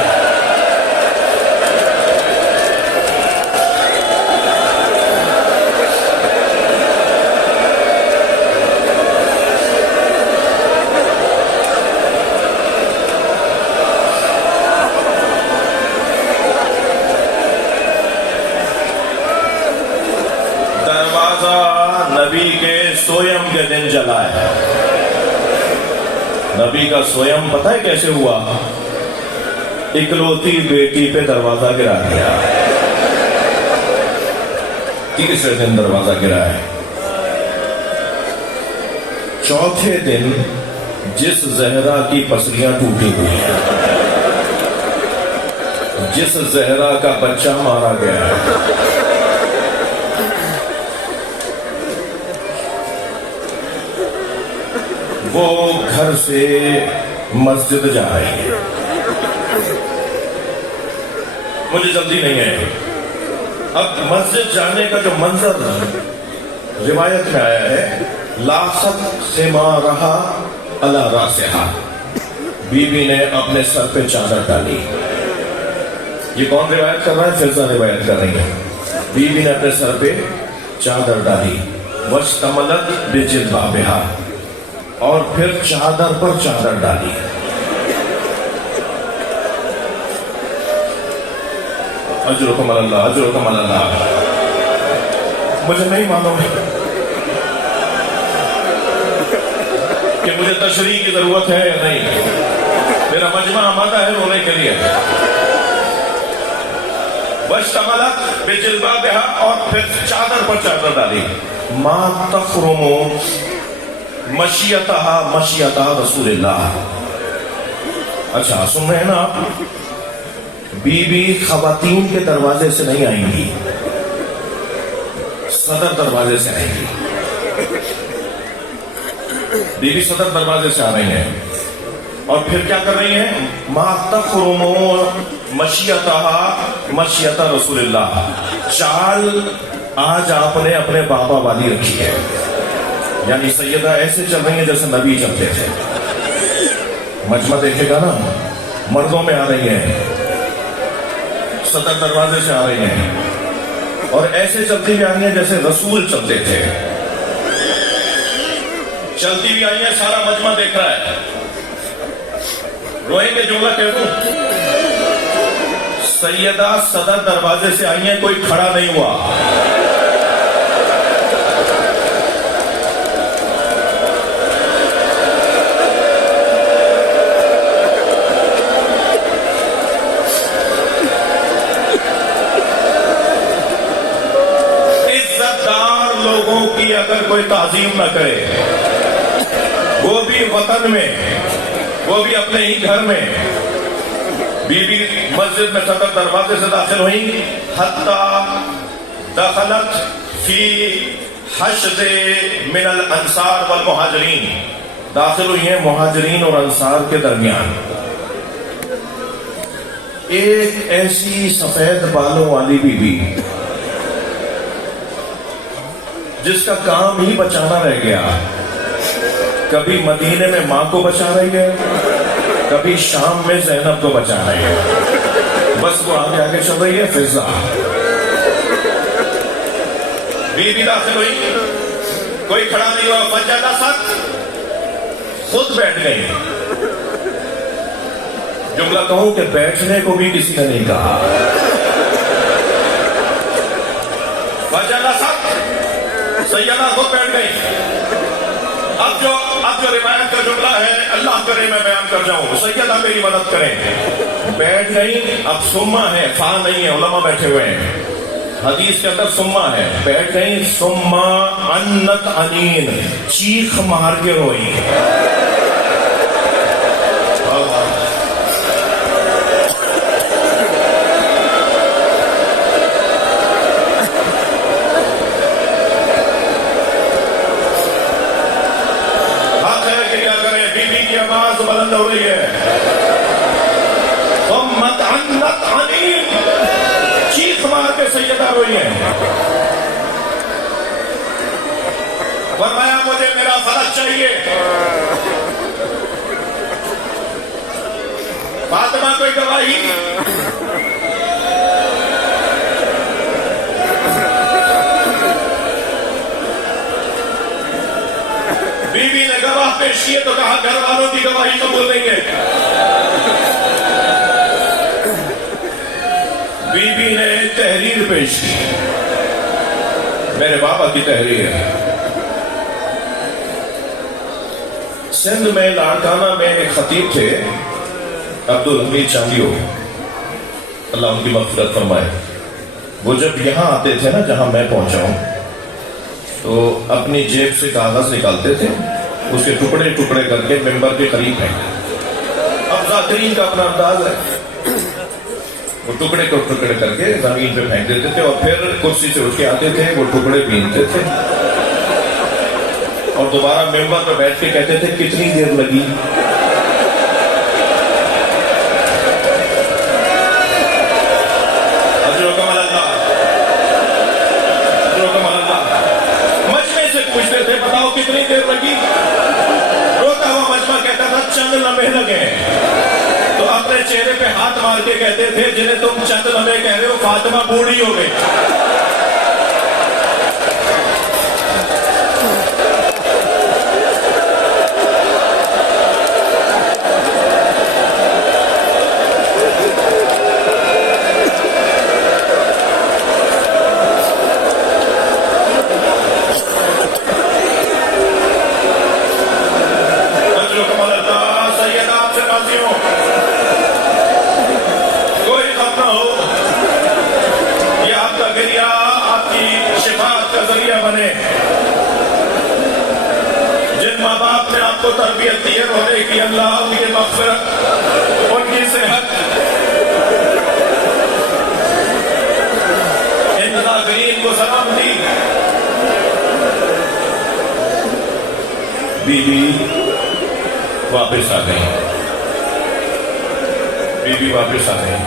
دروازہ نبی کے سویم کے دن جلا ہے. نبی کا سویم پتہ ہے کیسے ہوا؟ اکلوتی بیٹی پہ دروازہ گرا دیا. تیسرے دن دروازہ گرا ہے. چوتھے دن جس زہرا کی پسلیاں ٹوٹی ہوئی ہیں, جس زہرا کا بچہ مارا گیا ہے, وہ گھر سے مسجد جا رہی ہے. مجھے جلدی نہیں ہے. اب مسجد جانے کا جو منظر روایت میں آیا ہے, لاست خمارہا علی راسہا, بیوی نے اپنے سر پہ چادر ڈالی. یہ کون روایت کر رہا ہے؟ فضا روایت کر رہی ہے. بیوی نے اپنے سر پہ چادر ڈالی. واشتملت بجلبابہا, اور پھر چادر پر چادر ڈالی. اجرکم اللہ, اجرکم اللہ. مجھے نہیں معلوم کہ مجھے تشریح کی ضرورت ہے یا نہیں. میرا مجمع آمادہ ہے رونے کے لیے. واشتملت بجلبابہا, اور پھر چادر پر چادر ڈالی. ما تخرم مشیتہا مشیتہ رسول اللہ. اچھا سن رہے ہیں نا آپ؟ بی بی خواتین کے دروازے سے نہیں آئیں گی, صدر دروازے سے آئیں گی. بی بی صدر دروازے سے آ رہی ہیں, اور پھر کیا کر رہی ہیں؟ ما تخرم مشیتہا مشیتہ رسول اللہ. چال آج آپ نے اپنے بابا والی رکھی ہے. یعنی سیدہ ایسے چل رہی ہیں جیسے نبی چلتے تھے. مجمع دیکھے گا نا, مردوں میں آ رہی ہیں, صدر دروازے سے آ رہی ہیں, اور ایسے چلتی بھی آ رہی ہیں جیسے رسول چلتے تھے. چلتی بھی آئی ہیں, سارا مجمع دیکھ رہا ہے. روئیں گے جملہ کہہ دوں. سیدہ صدر دروازے سے آئی ہیں, کوئی کھڑا نہیں ہوا. اگر کوئی تعظیم نہ کرے, وہ بھی وطن میں, وہ بھی اپنے ہی گھر میں. بی بی مسجد میں صدر دروازے سے داخل ہوئی. حتی دخلت فی حشد من الانصار والمہاجرین, داخل ہوئی ہیں مہاجرین اور انصار کے درمیان. ایک ایسی سفید بالوں والی بی بی جس کا کام ہی بچانا رہ گیا. کبھی مدینے میں ماں کو بچا رہی ہے, کبھی شام میں زینب کو بچا رہی ہے. بس وہ آگے آگے چل رہی ہے. فضا بی بی داخل ہوئی, کوئی کھڑا نہیں ہوا. فجلست, خود بیٹھ گئی. جملہ کہوں کہ بیٹھنے کو بھی کسی نے نہیں کہا. سیدہ خود بیٹھ گئی. اب جو روایت کا جملہ ہے اللہ کرے میں بیان کر جاؤں. سیدہ میری مدد کریں. بیٹھ گئی. اب سما ہے, فا نہیں ہے, علماء بیٹھے ہوئے ہیں. حدیث کے اندر سما ہے. بیٹھ گئی. سما انت انین, چیخ مار کے روئی. بلند ہو رہی ہے. امت انت عنین, چیخ مار کے سیدہ روئی ہے. فرمایا مجھے میرا فرض چاہیے. فاطمہ کوئی گواہی. بیوی نے گواہ پیش کیے تو کہا گھر والوں کی گواہی قبول دیں گے. بیوی نے تحریر پیش کی. میرے بابا کی تحریر ہے. سندھ میں لاڑکانہ میں ایک خطیب تھے عبدالحمید چاندیو, اللہ ان کی مغفرت فرمائے. وہ جب یہاں آتے تھے نا جہاں میں پہنچا ہوں, تو اپنی جیب سے کاغذ نکالتے تھے, اس کے ٹکڑے ٹکڑے کر کے ممبر کے قریب پھینکتے. اب ذاکرین کا اپنا انداز ہے, وہ ٹکڑے کو ٹکڑے کر کے زمین پہ پھینک دیتے تھے, اور پھر کرسی سے اٹھ کے آتے تھے, وہ ٹکڑے بینتے تھے, اور دوبارہ ممبر پہ بیٹھ کے کہتے تھے کتنی دیر لگی. پوچھتے تھے بتاؤ کتنی دیر لگی. روتا ہوا مجمع کہتا تھا چند لمحے لگے. تو اپنے چہرے پہ ہاتھ مار کے کہتے تھے جنہیں تم چند لمحے کہہ رہے ہو فاطمہ بوڑھی ہو گئی. جن ماں باپ نے آپ کو تربیت دی ہے رونے کی, اللہ ان کی مغفرت, ان کی صحت, ان ذاکرین کو سلام دی. بی بی واپس آ گئی. بی بی واپس آ گئی.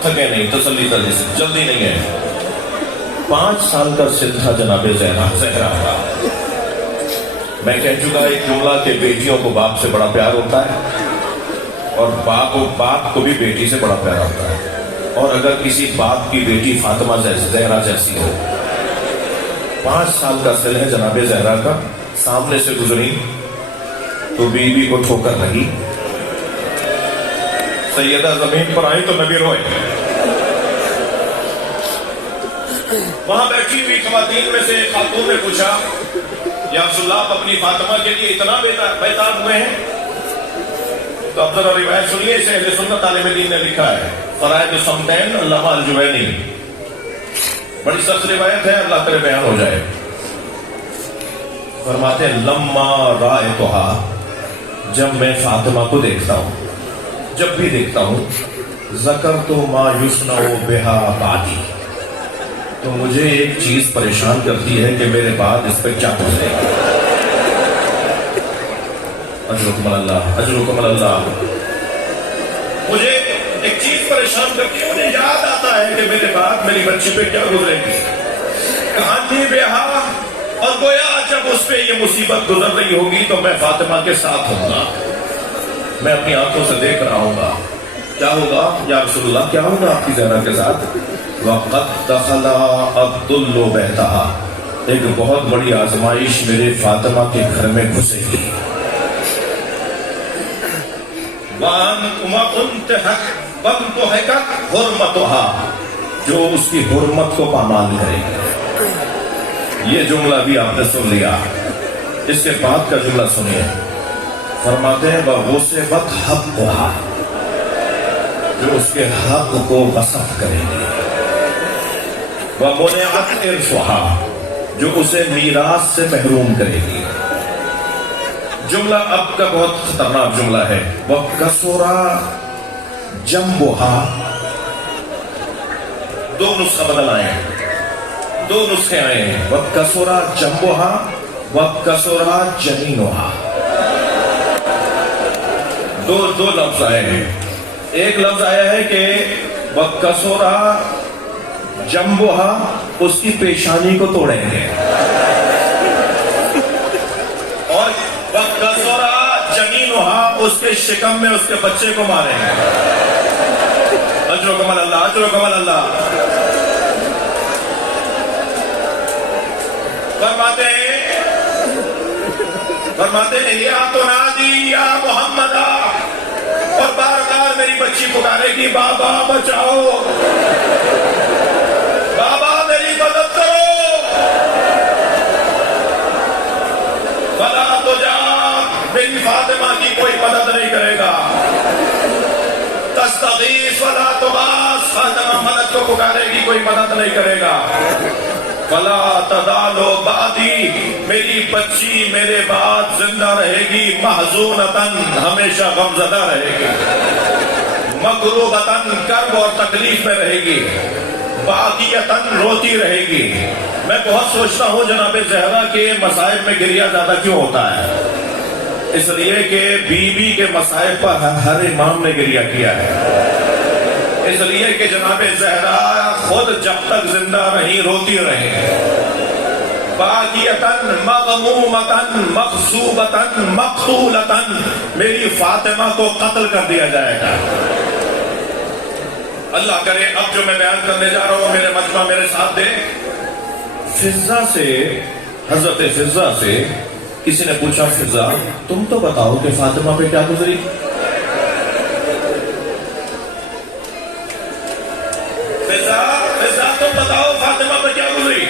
تھکے نہیں, تسلی کرنے سے جلدی نہیں ہے. 5 سال کا سن تھا جناب زہرا کا. میں کہہ چکا ایک جملہ کہ بیٹیوں کو باپ سے بڑا پیار ہوتا ہے, اور باپ کو بھی بیٹی سے بڑا پیار ہوتا ہے. اور اگر کسی باپ کی بیٹی فاطمہ زہرا جیسی ہو, 5 سال کا سن ہے جناب زہرا کا, سامنے سے گزری تو بیوی کو ٹھوکر لگی. سیدہ زمین پر آئی تو نبی روئے. وہاں بیٹھی ہوئی خواتین میں سے ایک خاتون نے پوچھا یا رسول اللہ آپ اپنی فاطمہ کے لیے اتنا بیتاب ہوئے ہیں؟ تو اب ذرا روایت سنیے, اسے اہل سنت عالم دین نے لکھا ہے, فرائض الصمتین علامہ الجوینی. بڑی سخت روایت ہے, اللہ کرے بیان ہو جائے. فرماتے ہیں لما رأیتہا, جب میں فاطمہ کو دیکھتا ہوں, جب بھی دیکھتا ہوں, ذکرت ما یصنع بہا بعدی, تو مجھے ایک چیز پریشان کرتی ہے کہ میرے بعد اس پہ کیا گزرے گا. اجرکم اللہ, اجرکم اللہ. مجھے ایک چیز پریشان کرتی ہے, مجھے یاد آتا ہے کہ میرے بعد میری بچی پہ کیا گزرے گی. کہانی بہا, اور گویا جب اس پہ یہ مصیبت گزر رہی ہوگی تو میں فاطمہ کے ساتھ ہوں گا, میں اپنی آنکھوں سے دیکھ رہا ہوں گا. کیا ہوگا یا رسول اللہ, کیا ہوگا آپ کی زہرا کے ساتھ؟ وَقَدْ دَخَلَ عَبْدُ اللُّ بَيْتَهَا, ایک بہت بڑی آزمائش میرے فاطمہ کے گھر میں گھسے گی. جو اس کی حرمت کو پامال کرے گی. یہ جملہ بھی آپ نے سن لیا. اس کے بعد کا جملہ سنیے. فرماتے ہیں وَغُصِبَتْ حَقُّهَا، جو اس کے حق کو غصب کرے گی. وَمُنِعَتْ إِرْثُهَا، جو اسے میراث سے محروم کرے گی. جملہ اب کا بہت خطرناک جملہ ہے. وَكَسُرَ جَنْبُهَا. دو نسخہ بدل آئے ہیں، دو نسخے آئے ہیں. وَكَسُرَ جَنْبُهَا وَكَسُرَ جَنِينُهَا. دو لفظ آئے ہیں. ایک لفظ آیا ہے کہ وَكَسُرَ جَنْبُهَا، اس کی پیشانی کو توڑیں گے. اور وَكَسُرَ جَنِينُهَا، اس کے شکم میں اس کے بچے کو ماریں گے. اجر و کمال اللہ، اجر و کمال اللہ. فرماتے ہیں یا تنادی یا محمد، اور بار بار میری بچی پکارے گی بابا بچاؤ، بابا میری مدد کرو. فلا تجا، میری فاطمہ کی کوئی مدد نہیں کرے گا. تستغیث ولا تغاث، فاطمہ مدد کو پکارے گی، کوئی مدد نہیں کرے گا. فلا تزالو بعدی، میری بچی میرے بعد زندہ رہے گی. محزونتن، ہمیشہ غمزدہ رہے گی. مکروبتن، کرب اور تکلیف میں رہے گی. باقیتن، روتی رہے گی. میں بہت سوچتا ہوں جناب زہرا کے مصائب میں گریہ زیادہ کیوں ہوتا ہے. اس لیے کہ بیوی کے مصائب پر ہر امام نے گریہ کیا ہے. اس لیے کہ جناب زہرا خود جب تک زندہ رہی روتی رہے. باقیتن مغمومتن مغصوبتن مقتولتن، میری فاطمہ کو قتل کر دیا جائے گا. اللہ کرے اب جو میں بیان کرنے جا رہا ہوں میرے مجمع میرے ساتھ دے. فضہ سے، حضرت فضہ سے کسی نے پوچھا فضہ تم تو بتاؤ کہ فاطمہ پہ کیا گزری. فضہ تم بتاؤ فاطمہ پہ کیا گزری.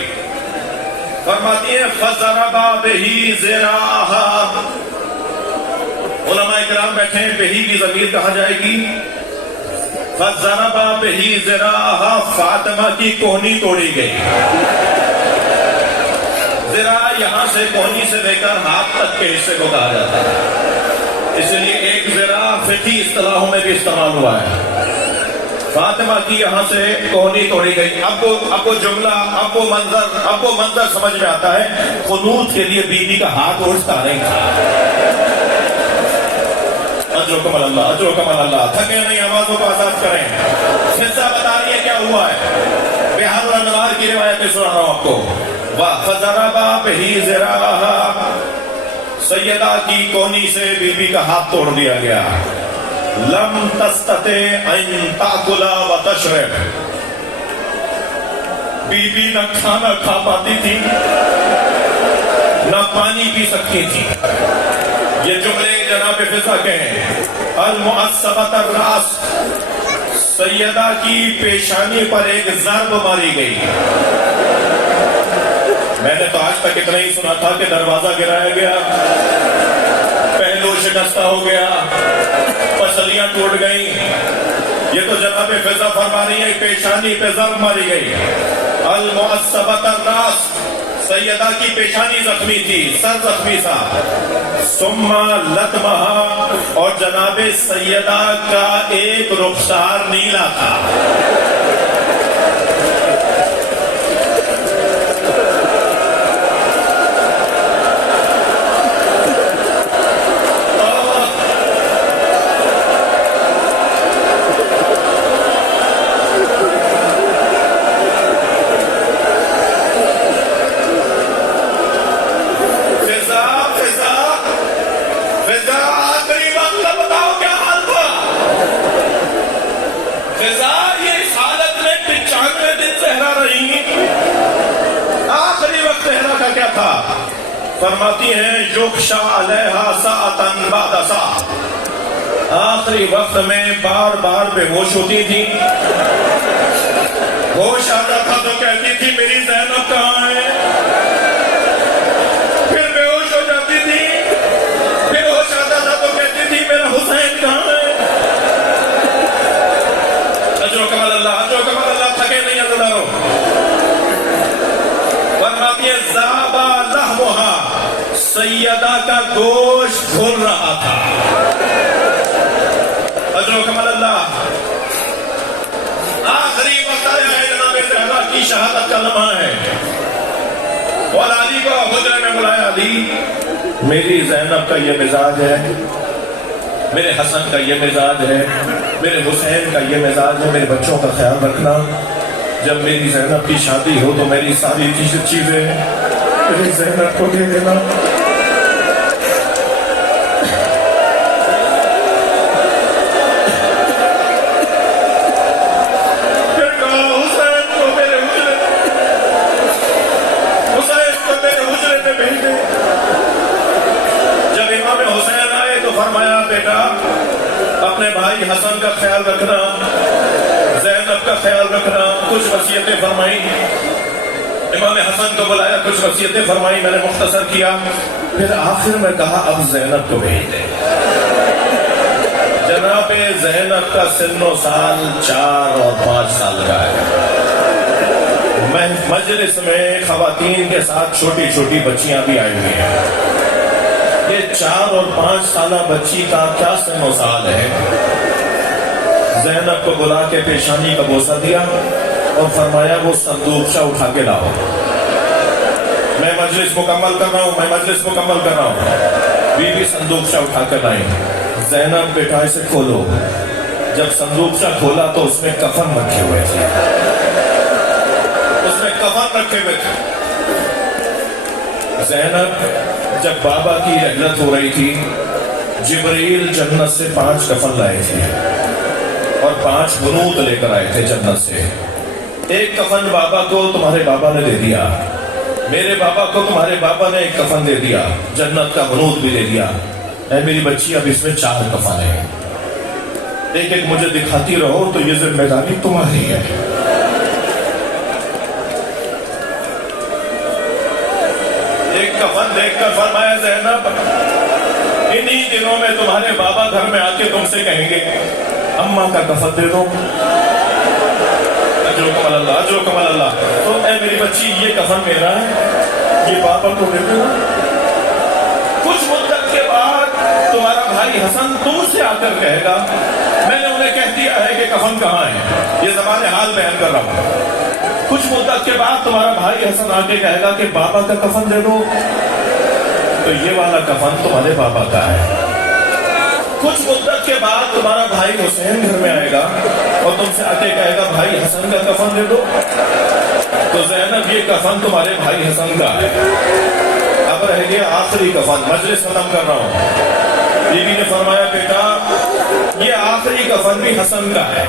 فرماتی ہے فَضَرَبَ بِهِ ذِرَاعَهَا. علماء کرام بیٹھے ہیں، بہی کی ضمیر کہا جائے گی. فَضَرَبَ بِهِ ذِرَاعَهَا، فاطمہ کی کوہنی توڑی گئی. ذراع یہاں سے کوہنی سے لے کر ہاتھ تک کے حصے کو کہا جاتا ہے. اس لیے ایک ذراع فقہی اصطلاحوں میں بھی استعمال ہوا ہے. فاطمہ کی یہاں سے کوہنی توڑی گئی. اب وہ جملہ، اب وہ منظر سمجھ میں آتا ہے. قنوت کے لیے بیوی کا ہاتھ اٹھتا نہیں تھا. اجر و کمال اللہ، اجر و کمال اللہ. تھکے نہیں، آوازوں کو آزاد کریں. فضہ بتا رہی ہے کیا ہوا ہے. بہار الانوار کی روایتیں سنا رہا ہوں آپ کو. فَضَرَبَ بِهِ ذِرَاعَهَا، سیدہ کی کوہنی سے بیوی کا ہاتھ توڑ دیا گیا. لم تستطع ان تاکل وتشرب، بیوی نہ کھانا کھا پاتی تھی نہ پانی پی سکتی تھی. یہ جملے جناب فضہ کے ہیں. المعصبۃ الراس، سیدہ کی پیشانی پر ایک ضرب ماری گئی. میں نے تو آج تک اتنا ہی سنا تھا کہ دروازہ گرایا گیا، پہلو شکستہ ہو گیا، پسلیاں ٹوٹ گئیں. یہ تو جناب فضہ فرما رہی ہے پیشانی پہ ضرب ماری گئی. المعصبۃ الراس، سیدہ کی پیشانی زخمی تھی، سر زخمی تھا. ثم لطمہا، اور جناب سیدہ کا ایک رخسار نیلا تھا. یہ اس حالت تھا. فرماتی ہیں یخشا علیہا ساعتن بعد ساعہ. آخری وقت میں بار بار بے ہوش ہوتی تھی. ہوش آتا تھا تو کہتی تھی میری زینب کہاں ہے. پھر بے ہوش ہو جاتی تھی. پھر ہوش آتا تھا تو کہتی تھی میرا حسین کہاں ہے. اجر و کمال اللہ تھکے نہیں اندروں. فرماتی ہے ذابا لحمھا, سیدہ کا گوشت کھل رہا تھا. اجر و کمال اللہ. آخری وقت آیا ہے جناب زہرا کی شہادت کا لمحہ ہے. اور علی کو حجرے میں بلایا. علی, میری زینب کا یہ مزاج ہے, میرے حسن کا یہ مزاج ہے, میرے حسین کا یہ مزاج ہے. میرے بچوں کا خیال رکھنا. جب میری زینب کی شادی ہو تو میری ساری چیزیں میری زینب کو دے دینا. فرمایا بیٹا اپنے بھائی حسن کا خیال رکھنا, زینب کا خیال رکھنا. کچھ وصیتیں فرمائی. امام حسن کو بلایا, کچھ وصیتیں فرمائی, میں نے مختصر کیا. پھر آخر میں کہا اب زینب کو بھیج دیں. جناب زینب کا سن و سال 4 اور 5 سال کا ہے. مجلس میں خواتین کے ساتھ چھوٹی چھوٹی بچیاں بھی آئی ہوئی ہیں. یہ 4 اور 5 سالہ بچی کا کیا سن و سال ہے. زینب کو بلا کے پیشانی کا بوسہ دیا اور فرمایا وہ صندوقچہ اٹھا کے لاؤ. میں مجلس مکمل کر رہا ہوں. بی بی صندوقچہ اٹھا کر لائی. زینب بیٹا اسے کھولو. جب صندوقچہ کھولا تو اس میں کفن رکھے ہوئے تھے. زینب جب بابا کی رحلت ہو رہی تھی, جبرائیل جنت سے 5 کفن لائے تھے اور 5 بنوت لے کر آئے تھے جنت سے. ایک کفن بابا کو تمہارے بابا نے دے دیا, میرے بابا کو تمہارے بابا نے ایک کفن دے دیا, جنت کا بنوت بھی دے دیا. اے میری بچی اب اس میں 4 کفن ہیں. ایک ایک مجھے دکھاتی رہو تو یہ ذمہ داری تمہاری ہے. کفن دیکھ کر فرمایا زینب انہی دنوں میں تمہارے بابا گھر میں آ کے تم سے کہیں گے اماں کا کفن دے دو. اجر و کمال اللہ. تو اے میری بچی یہ کفن میرا ہے, یہ بابا کو دے دو. کچھ مدت کے بعد تمہارا بھائی حسن تم سے آ کر کہے گا میں نے انہیں کہہ دیا ہے کہ کفن کہاں ہے. یہ زبان حال بیان کر رہا ہوں. کچھ مدت کے بعد تمہارا بھائی حسن آ کے کہے گا کہ بابا کا کفن دے دو, تو یہ والا کفن تمہارے بابا کا ہے. کچھ مدت کے بعد تمہارا بھائی حسین گھر میں آئے گا اور تم سے آ کے کہے گا بھائی حسن کا کفن دے دو, تو زینب یہ کفن تمہارے بھائی حسن کا ہے. اب رہ گیا آخری کفن. مجلس ختم کر رہا ہوں. بیوی نے فرمایا بیٹا یہ آخری کفن بھی حسن کا ہے.